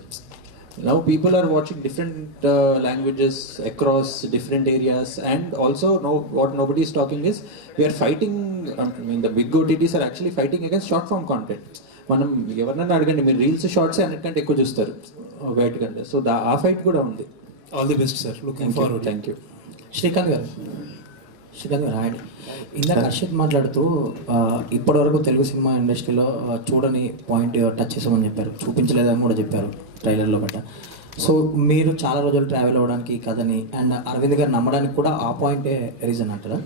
Now people are watching different languages across different areas, and also what nobody is talking is we are fighting. I mean, the big OTTs are actually fighting against short form content. మనం ఎవరినైనా అడగండి, మీరు reels shorts అన్నిటికంటే ఎక్కువ చూస్తారు బయట కంటే. So ఆ ఫైట్ కూడా ఉంది. All the best sir, looking forward. Thank you. Srikanth గారు హాయ్. ఇందాక హర్షిత్ మాట్లాడుతూ ఇప్పటివరకు తెలుగు సినిమా ఇండస్ట్రీలో చూడని పాయింట్ టచ్ చేసామని చెప్పారు, చూపించలేదని కూడా చెప్పారు ట్రైలర్లో గట్ట. సో మీరు చాలా రోజులు ట్రావెల్ అవ్వడానికి ఈ కథని అండ్ అరవింద్ గారు నమ్మడానికి కూడా ఆ పాయింటే రీజన్ అంటారా?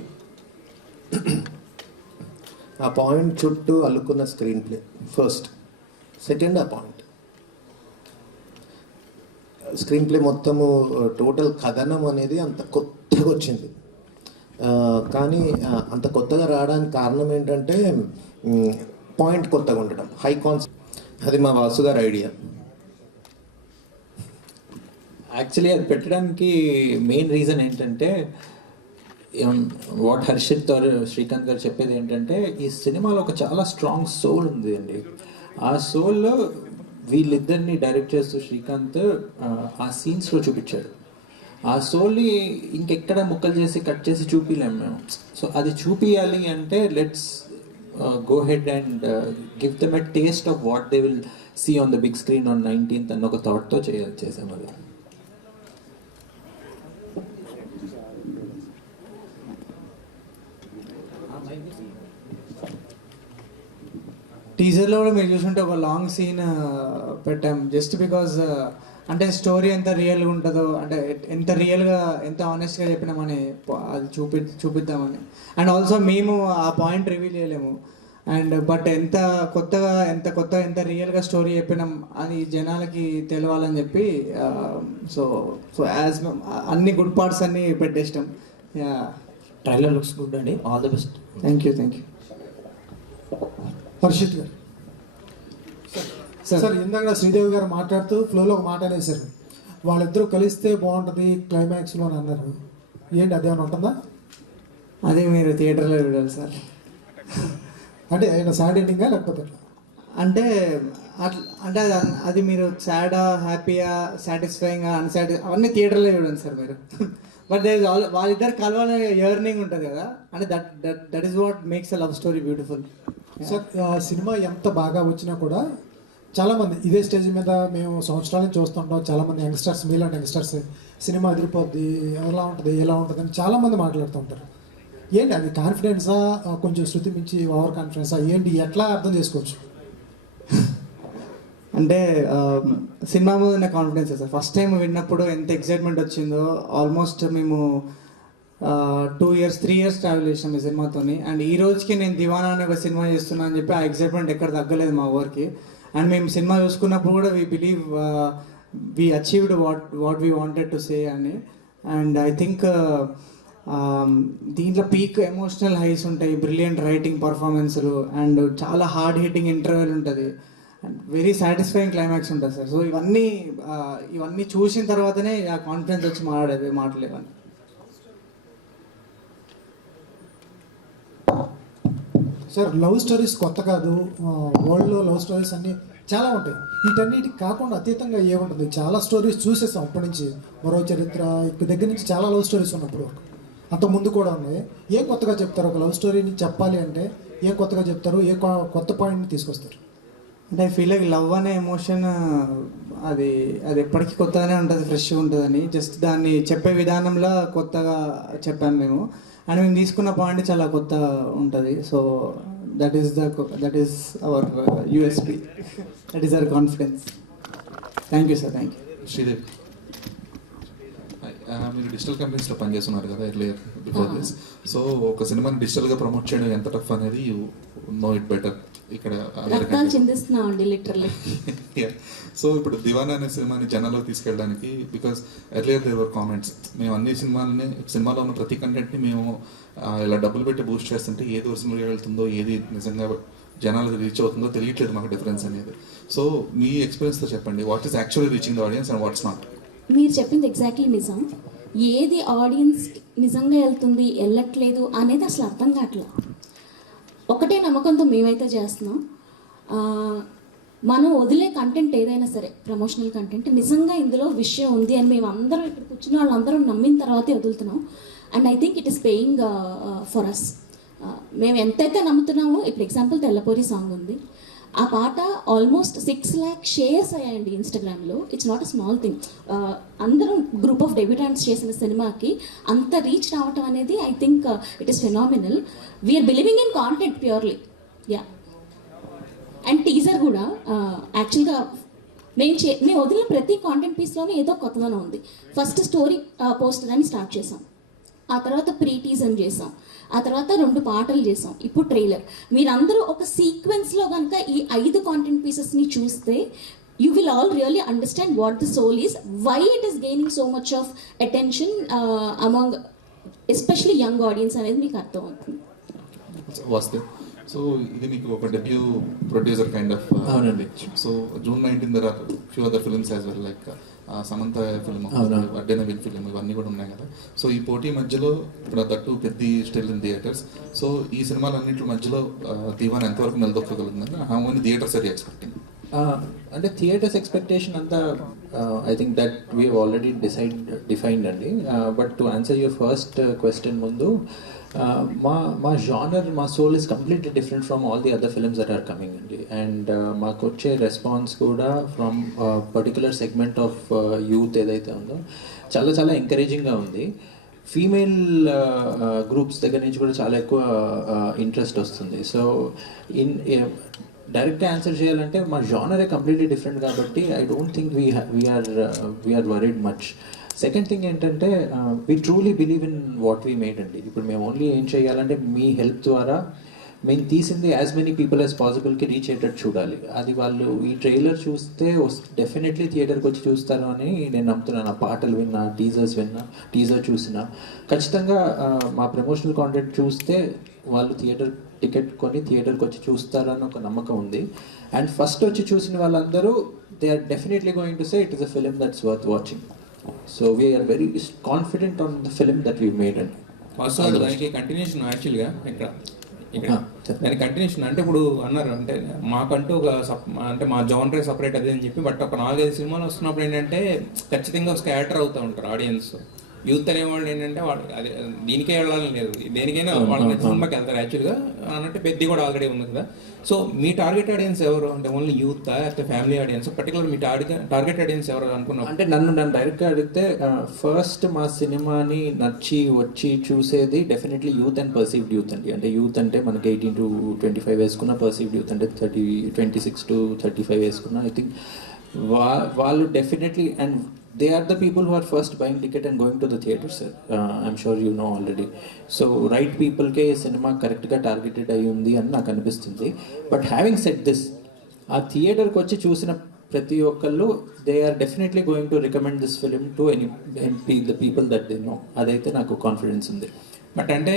ఆ పాయింట్ చుట్టూ అల్లుకున్న స్క్రీన్ ప్లే ఫస్ట్. సెకండ్, ఆ పాయింట్ స్క్రీన్ ప్లే మొత్తము టోటల్ కథనం అనేది అంత కొత్తగా వచ్చింది. కానీ అంత కొత్తగా రావడానికి కారణం ఏంటంటే పాయింట్ కొత్తగా ఉండడం, హై కాన్సెప్ట్. అది మా వాసు గారి ఐడియా. యాక్చువల్లీ అది పెట్టడానికి మెయిన్ రీజన్ ఏంటంటే, వాట్ హర్షిత్ ఆర్ శ్రీకాంత్ గారు చెప్పేది ఏంటంటే, ఈ సినిమాలో ఒక చాలా స్ట్రాంగ్ సోల్ ఉంది అండి. ఆ సోల్లో వీళ్ళిద్దరిని డైరెక్ట్ చేస్తూ శ్రీకాంత్ ఆ సీన్స్లో చూపించాడు. ఆ సోల్ని ఇంకెక్కడ ముక్కలు చేసి కట్ చేసి చూపించలేము మేము. సో అది చూపించాలి అంటే let's go head and give them a taste of what they will see on the big screen on 19th అన్న ఒక థాట్తో చేసాం అది. టీజర్లో కూడా మీరు చూసుంటే ఒక లాంగ్ సీన్ పెట్టాం జస్ట్ బికాజ్ అంటే స్టోరీ ఎంత రియల్గా ఉంటుందో, అంటే ఎంత రియల్గా ఎంత ఆనెస్ట్గా చెప్పినామని అది చూపిద్దామని. అండ్ ఆల్సో మేము ఆ పాయింట్ రివీల్ చేయలేము. అండ్ బట్ ఎంత కొత్తగా ఎంత రియల్గా స్టోరీ చెప్పినాం అని జనాలకి తెలవాలని చెప్పి సో యాజ్ అన్ని గుడ్ పార్ట్స్ అన్ని పెట్టేస్తాం. ట్రైలర్ లుక్స్ గుడ్ అండి, all the best. Thank you. Harshith garu sir ఇందాక శ్రీదేవి గారు మాట్లాడుతూ ఫ్లోలో ఒక మాట అనేసారు, వాళ్ళిద్దరూ కలిస్తే బాగుంటుంది క్లైమాక్స్లో అని అన్నారు. ఏంటి అదేమైనా ఉంటుందా? అదే మీరు థియేటర్లో చూడాలి సార్. అంటే ఆయన సాడ్ ఎండింగా లేకపోతే అంటే అంటే అది మీరు సాడా హ్యాపీయా సాటిస్ఫైయింగా అవన్నీ థియేటర్లో చూడండి సార్ మీరు. బట్ వాళ్ళిద్దరు కలవాలనే ఎర్నింగ్ ఉంటుంది కదా, అంటే that is what makes a love story beautiful. Sir cinema ఎంత బాగా వచ్చినా కూడా చాలామంది ఇదే స్టేజ్ మీద మేము సంవత్సరాల నుంచి చూస్తుంటాం, చాలామంది యంగ్స్టర్స్ మీలాంటి యంగ్స్టర్స్ సినిమా అదిరిపోద్ది ఎలా ఉంటుంది అని చాలామంది మాట్లాడుతూ ఉంటారు. ఏంటి అది కాన్ఫిడెన్సా, కొంచెం శృతి మించి ఓవర్ కాన్ఫిడెన్సా, ఏంటి ఎట్లా అర్థం చేసుకోవచ్చు? అంటే సినిమా మీద ఉన్న కాన్ఫిడెన్స్ సార్. ఫస్ట్ టైం విన్నప్పుడు ఎంత ఎక్సైట్మెంట్ వచ్చిందో, ఆల్మోస్ట్ మేము 2 years 3 years ట్రావెల్ చేసాం ఈ సినిమాతోని. అండ్ ఈ రోజుకి నేను దివానా అనే ఒక సినిమా చేస్తున్నా అని చెప్పి ఆ ఎక్సైట్మెంట్ ఎక్కడ తగ్గలేదు మా ఊరికి. అండ్ మేము సినిమా చూసుకున్నప్పుడు కూడా we believe we achieved what we wanted to say అని. అండ్ ఐ థింక్ దీంట్లో పీక్ ఎమోషనల్ హైస్ ఉంటాయి, బ్రిలియంట్ రైటింగ్ పర్ఫార్మెన్స్లు, అండ్ చాలా హార్డ్ హిట్టింగ్ ఇంటర్వెల్ ఉంటుంది, అండ్ వెరీ సాటిస్ఫైయింగ్ క్లైమాక్స్ ఉంటుంది సార్. సో ఇవన్నీ చూసిన తర్వాతనే ఆ కాన్ఫిడెన్స్ వచ్చి మాట్లాడేవన్నీ. సార్ లవ్ స్టోరీస్ కొత్త కాదు, వరల్డ్లో లవ్ స్టోరీస్ అన్నీ చాలా ఉంటాయి. వీటన్నిటికి కాకుండా అతీతంగా ఏముంటుంది, చాలా స్టోరీస్ చూసేసాం అప్పటి నుంచి. మరో చరిత్ర దగ్గర నుంచి చాలా లవ్ స్టోరీస్ ఉన్నప్పుడు అంత ముందు కూడా ఉన్నాయి. ఏం కొత్తగా చెప్తారు? ఒక లవ్ స్టోరీని చెప్పాలి అంటే ఏం కొత్తగా చెప్తారు? ఏ కొత్త పాయింట్ని తీసుకొస్తారు? అంటే ఐ ఫీల్ లైక్ లవ్ అనే ఎమోషన్ అది ఎప్పటికీ కొత్తగానే ఉంటుంది, ఫ్రెష్గా ఉంటుందని. జస్ట్ దాన్ని చెప్పే విధానంలో కొత్తగా చెప్పాము మేము. అండ్ మేము తీసుకున్న పాయింట్ చాలా కొత్త ఉంటుంది. So that is our USP, that is our confidence. Thank you sir. Thank you. Sridevi, మీరు డిజిటల్ కంపెనీస్లో పనిచేస్తున్నారు కదా ఎర్లియర్ బిఫోర్ దిస్. సో ఒక సినిమాని డిజిటల్గా ప్రమోట్ చేయడం ఎంత టఫ్ అనేది యూ నో ఇట్ బెటర్. ఇక్కడ సో ఇప్పుడు దివానా అనే సినిమాని జనాల్లోకి తీసుకెళ్ళడానికి, because earlier there were comments, మేము అన్ని సినిమాలో ఉన్న ప్రతి కంటెంట్ని మేము ఇలా డబ్బులు పెట్టి బూస్ట్ చేస్తుంటే ఏది ఒరిజినల్గా వెళ్తుందో, ఏది నిజంగా జనాలకు రీచ్ అవుతుందో తెలియట్లేదు మాకు డిఫరెన్స్ అనేది. సో మీ ఎక్స్పీరియన్స్తో చెప్పండి, what is actually reaching the audience and what's not. మీరు చెప్పింది ఎగ్జాక్ట్లీ నిజం. ఏది ఆడియన్స్ నిజంగా వెళ్తుంది వెళ్ళట్లేదు అనేది అసలు అర్థం కావట్లేదు. ఒకటే నమ్మకంతో మేమైతే చేస్తున్నాం, మనం వదిలే కంటెంట్ ఏదైనా సరే ప్రమోషనల్ కంటెంట్ నిజంగా ఇందులో విషయం ఉంది అని మేము అందరం ఇక్కడ కూర్చున్న వాళ్ళందరం నమ్మిన తర్వాతే వదులుతున్నాం. And I think it is paying for us. మేము ఎంతైతే నమ్ముతున్నామో, ఇప్పుడు ఎగ్జాంపుల్ తెల్లపూరి సాంగ్ ఉంది, ఆ పాట ఆల్మోస్ట్ 6 lakh షేర్స్ అయ్యాయండి ఇన్స్టాగ్రామ్లో. It's not a small thing. అందరం గ్రూప్ ఆఫ్ డెబ్యూటెంట్స్ చేసిన సినిమాకి అంత రీచ్ రావటం అనేది I think it is phenomenal. We're believing in content purely. Ya. And teaser కూడా యాక్చువల్గా మేము వదిలిన ప్రతి కాంటెంట్ పీస్లోనే ఏదో కొత్తదనం ఉంది. ఫస్ట్ స్టోరీ పోస్టర్ అని స్టార్ట్ చేసాం, ఆ తర్వాత ప్రీ టీజర్ చేసాం, ఆ తర్వాత 2 పాటలు చేసాం, ఇప్పుడు ట్రైలర్. మీరందరూ ఒక సీక్వెన్స్లో కనుక ఈ 5 కాంటెంట్ పీసెస్ని చూస్తే you will all really understand what the soul is, why it is gaining so much of attention among especially young audience అనేది మీకు అర్థమవుతుంది. వస్తే సో ఇది మీకు ఒక డెబ్యూ ప్రొడ్యూసర్ కైండ్ ఆఫ్. అవునండి. So June 19 there are few other films as well, like Samantha film, అడ్డెనవిన్ film, ఇవన్నీ కూడా ఉన్నాయి కదా. సో ఈ పోటీ మధ్యలో ఇప్పుడు దట్టు పెద్ద స్టిల్ ఇన్ థియేటర్స్. సో ఈ సినిమాలన్నింటి మధ్యలో దివానా ఎంతవరకు నిలదొక్కగలుగుతుందని how many theatres are you expecting? అంటే థియేటర్స్ ఎక్స్పెక్టేషన్ అంతా I think that we have already defined అండి. But to answer your first question ముందు, మా జానర్, మా soul is completely different from all the other films that are coming అండి. And మాకు వచ్చే response కూడా from particular segment of youth ఏదైతే ఉందో చాలా చాలా ఎంకరేజింగ్గా ఉంది. ఫీమేల్ గ్రూప్స్ దగ్గర నుంచి కూడా చాలా ఎక్కువ ఇంట్రెస్ట్ వస్తుంది. సో డైరెక్ట్గా ఆన్సర్ చేయాలంటే మా జానరే కంప్లీట్లీ డిఫరెంట్ కాబట్టి I don't think we are worried much. Second thing ఏంటంటే we truly believe in what we made అండి. ఇప్పుడు మేము ఓన్లీ ఏం చేయాలంటే మీ హెల్ప్ ద్వారా మేము తీసింది యాజ్ మెనీ పీపుల్ యాజ్ పాసిబుల్కి రీచ్ అయ్యేటట్టు చూడాలి. అది వాళ్ళు ఈ ట్రైలర్ చూస్తే డెఫినెట్లీ థియేటర్కి వచ్చి చూస్తారు అని నేను నమ్ముతున్నాను. ఆ పాటలు విన్నా, టీజర్ చూసినా ఖచ్చితంగా మా ప్రమోషనల్ కాంటెంట్ చూస్తే వాళ్ళు టికెట్ కొని థియేటర్కి వచ్చి చూస్తారని ఒక నమ్మకం ఉంది. అండ్ ఫస్ట్ వచ్చి చూసిన వాళ్ళందరూ they are definitely going to say it is a film that's worth watching. So we're very confident on the film that we made and వాస్తవాలు దానికి కంటిన్యూషన్ యాక్చువల్గా ఇక్కడ దానికి కంటిన్యూషన్ అంటే ఇప్పుడు అన్నారు అంటే మాకంటూ ఒక అంటే మా జానరే సపరేట్ అదే అని చెప్పి, బట్ ఒక 4-5 సినిమాలు వస్తున్నప్పుడు ఏంటంటే ఖచ్చితంగా ఒక స్కాటర్ అవుతూ ఉంటారు ఆడియన్స్. యూత్ అనేవాళ్ళు ఏంటంటే వాళ్ళు అదే దీనికే వెళ్ళాలని లేదు, దేనికైనా వాళ్ళ సినిమాకి వెళ్తారు యాక్చువల్గా అన్నట్టు. పెద్ద కూడా ఆల్రెడీ ఉంది కదా. సో మీ టార్గెట్ ఆడియన్స్ ఎవరు అంటే ఓన్లీ యూత్ లేకపోతే ఫ్యామిలీ ఆడియన్స్? పర్టికులర్ మీ టార్గెట్ ఆడియన్స్ ఎవరు అనుకున్నాం అంటే నన్ను డైరెక్ట్గా అడిగితే ఫస్ట్ మా సినిమాని నచ్చి వచ్చి చూసేది definitely youth and perceived youth అండి. అంటే యూత్ అంటే మనకి 18 to 25 వేసుకున్న, పర్సీవ్డ్ యూత్ అంటే 26 to 35 వేసుకున్న. ఐ థింక్ వాళ్ళు definitely and they are the people who are first buying ticket and going to the theatre, sir. I'm sure you know already. So right people ke cinema correct ga targeted ayi undi అని నాకు అనిపిస్తుంది. But having said this, ఆ థియేటర్కి వచ్చి చూసిన ప్రతి ఒక్కళ్ళు they are definitely going to recommend this film to the people that they know. అదైతే నాకు కాన్ఫిడెన్స్ ఉంది. బట్ అంటే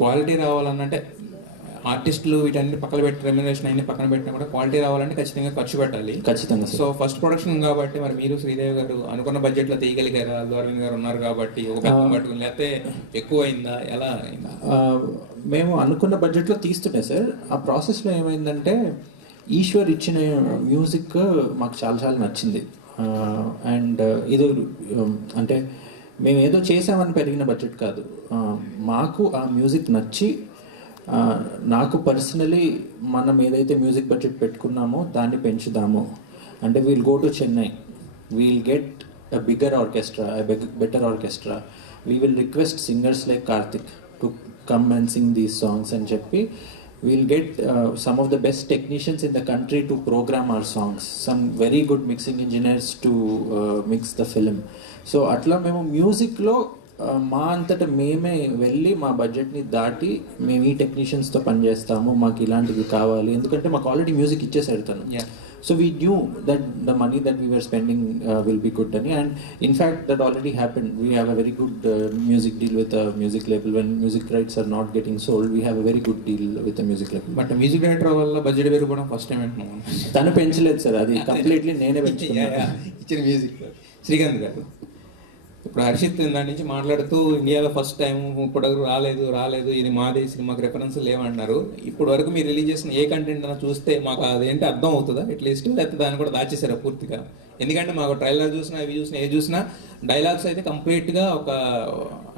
క్వాలిటీ రావాలన్నంటే ఆర్టిస్టులు వీటన్ని పక్కన పెట్టి రెమ్యునరేషన్ అన్ని పక్కన పెట్టినా కూడా క్వాలిటీ రావాలంటే ఖచ్చితంగా ఖర్చు పెట్టాలి. ఖచ్చితంగా. సో ఫస్ట్ ప్రొడక్షన్ కాబట్టి మరి మీరు శ్రీదేవి గారు అనుకున్న బడ్జెట్లో తీయగలిగారు, అల్లు అరవింద్ గారు ఉన్నారు కాబట్టి ఒక పట్టుకుని, లేకపోతే ఎక్కువ అయిందా, ఎలా అయిందా? మేము అనుకున్న బడ్జెట్లో తీస్తుంటే సార్ ఆ ప్రాసెస్లో ఏమైందంటే ఈశ్వర్ ఇచ్చిన మ్యూజిక్ మాకు చాలా చాలా నచ్చింది. అండ్ ఇది అంటే మేము ఏదో చేసామని పెరిగిన బడ్జెట్ కాదు, మాకు ఆ మ్యూజిక్ నచ్చి నాకు పర్సనలీ మనం ఏదైతే మ్యూజిక్ బడ్జెట్ పెట్టుకున్నామో దాన్ని పెంచుదాము. అంటే we'll go to Chennai, we'll get a bigger orchestra, better orchestra. We will request singers like Karthik to come and sing these songs and cheppi we'll get some of the best technicians in the country to program our songs, some very good mixing engineers to mix the film. So atla memo music lo మా అంతటా మేమే వెళ్ళి మా బడ్జెట్ని దాటి మేము ఈ టెక్నీషియన్స్తో పనిచేస్తాము, మాకు ఇలాంటివి కావాలి, ఎందుకంటే మాకు ఆల్రెడీ మ్యూజిక్ ఇచ్చేసారు తను. So we knew that the money that we were spending will be good అని. And in fact that already happened. We have a very good music deal with music label. When music rights are not getting sold, we have a very good deal with music label. But music director వల్ల budget పెరుగుకోవడం first time అంటున్నాను. తను పెంచలేదు sir, అది completely నేనే పెంచుకున్నాను. ఇచ్చిన music. Srikanth గారు, ఇప్పుడు హర్షిత్ దాని నుంచి మాట్లాడుతూ ఇండియాలో ఫస్ట్ టైం ఇప్పుడు రాలేదు ఇది మాదే సినిమాకి రెఫరెన్స్ లేవన్నారు. ఇప్పుడు వరకు మీరు రిలీజ్ చేసిన ఏ కంటెంట్ అన్నా చూస్తే మాకు అదేంటి అర్థం అవుతుందా అట్లీస్ట్, లేకపోతే దాన్ని కూడా దాచేసారా పూర్తిగా? ఎందుకంటే మాకు ట్రైలర్ చూసినా ఏ చూసినా డైలాగ్స్ అయితే కంప్లీట్గా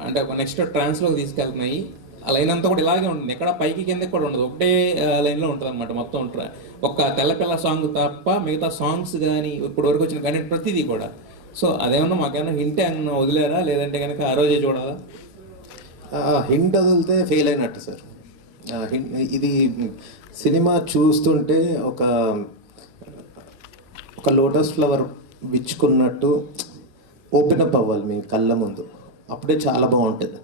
అంటే ఒక నెక్స్ట్ ట్రాన్స్లోకి తీసుకెళ్తున్నాయి. ఆ లైన్ అంతా కూడా ఇలాగే ఉంటుంది, ఎక్కడ పైకి కిందకి కూడా ఉండదు, ఒకటే లైన్లో ఉంటుంది అనమాట మొత్తం. ఒక తెల్లపిల్ల సాంగ్ తప్ప మిగతా సాంగ్స్ కానీ ఇప్పుడు వరకు వచ్చిన కంటెంట్ ప్రతిదీ కూడా. సో అదేమన్నా మాకేమన్నా హింట్ ఏమన్నా వదిలేరా, లేదంటే కనుక ఆ రోజే చూడాలా? హింట్ వదిలితే ఫెయిల్ అయినట్టు సార్. ఇది సినిమా చూస్తుంటే ఒక లోటస్ ఫ్లవర్ విచ్చుకున్నట్టు ఓపెన్ అప్ అవ్వాలి మీ కళ్ళ ముందు, అప్పుడే చాలా బాగుంటుంది.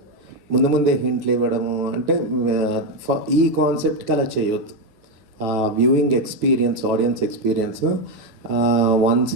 ముందే హింట్లు ఇవ్వడము అంటే ఈ కాన్సెప్ట్కి అలా చేయొద్దు. Viewing experience, audience experience once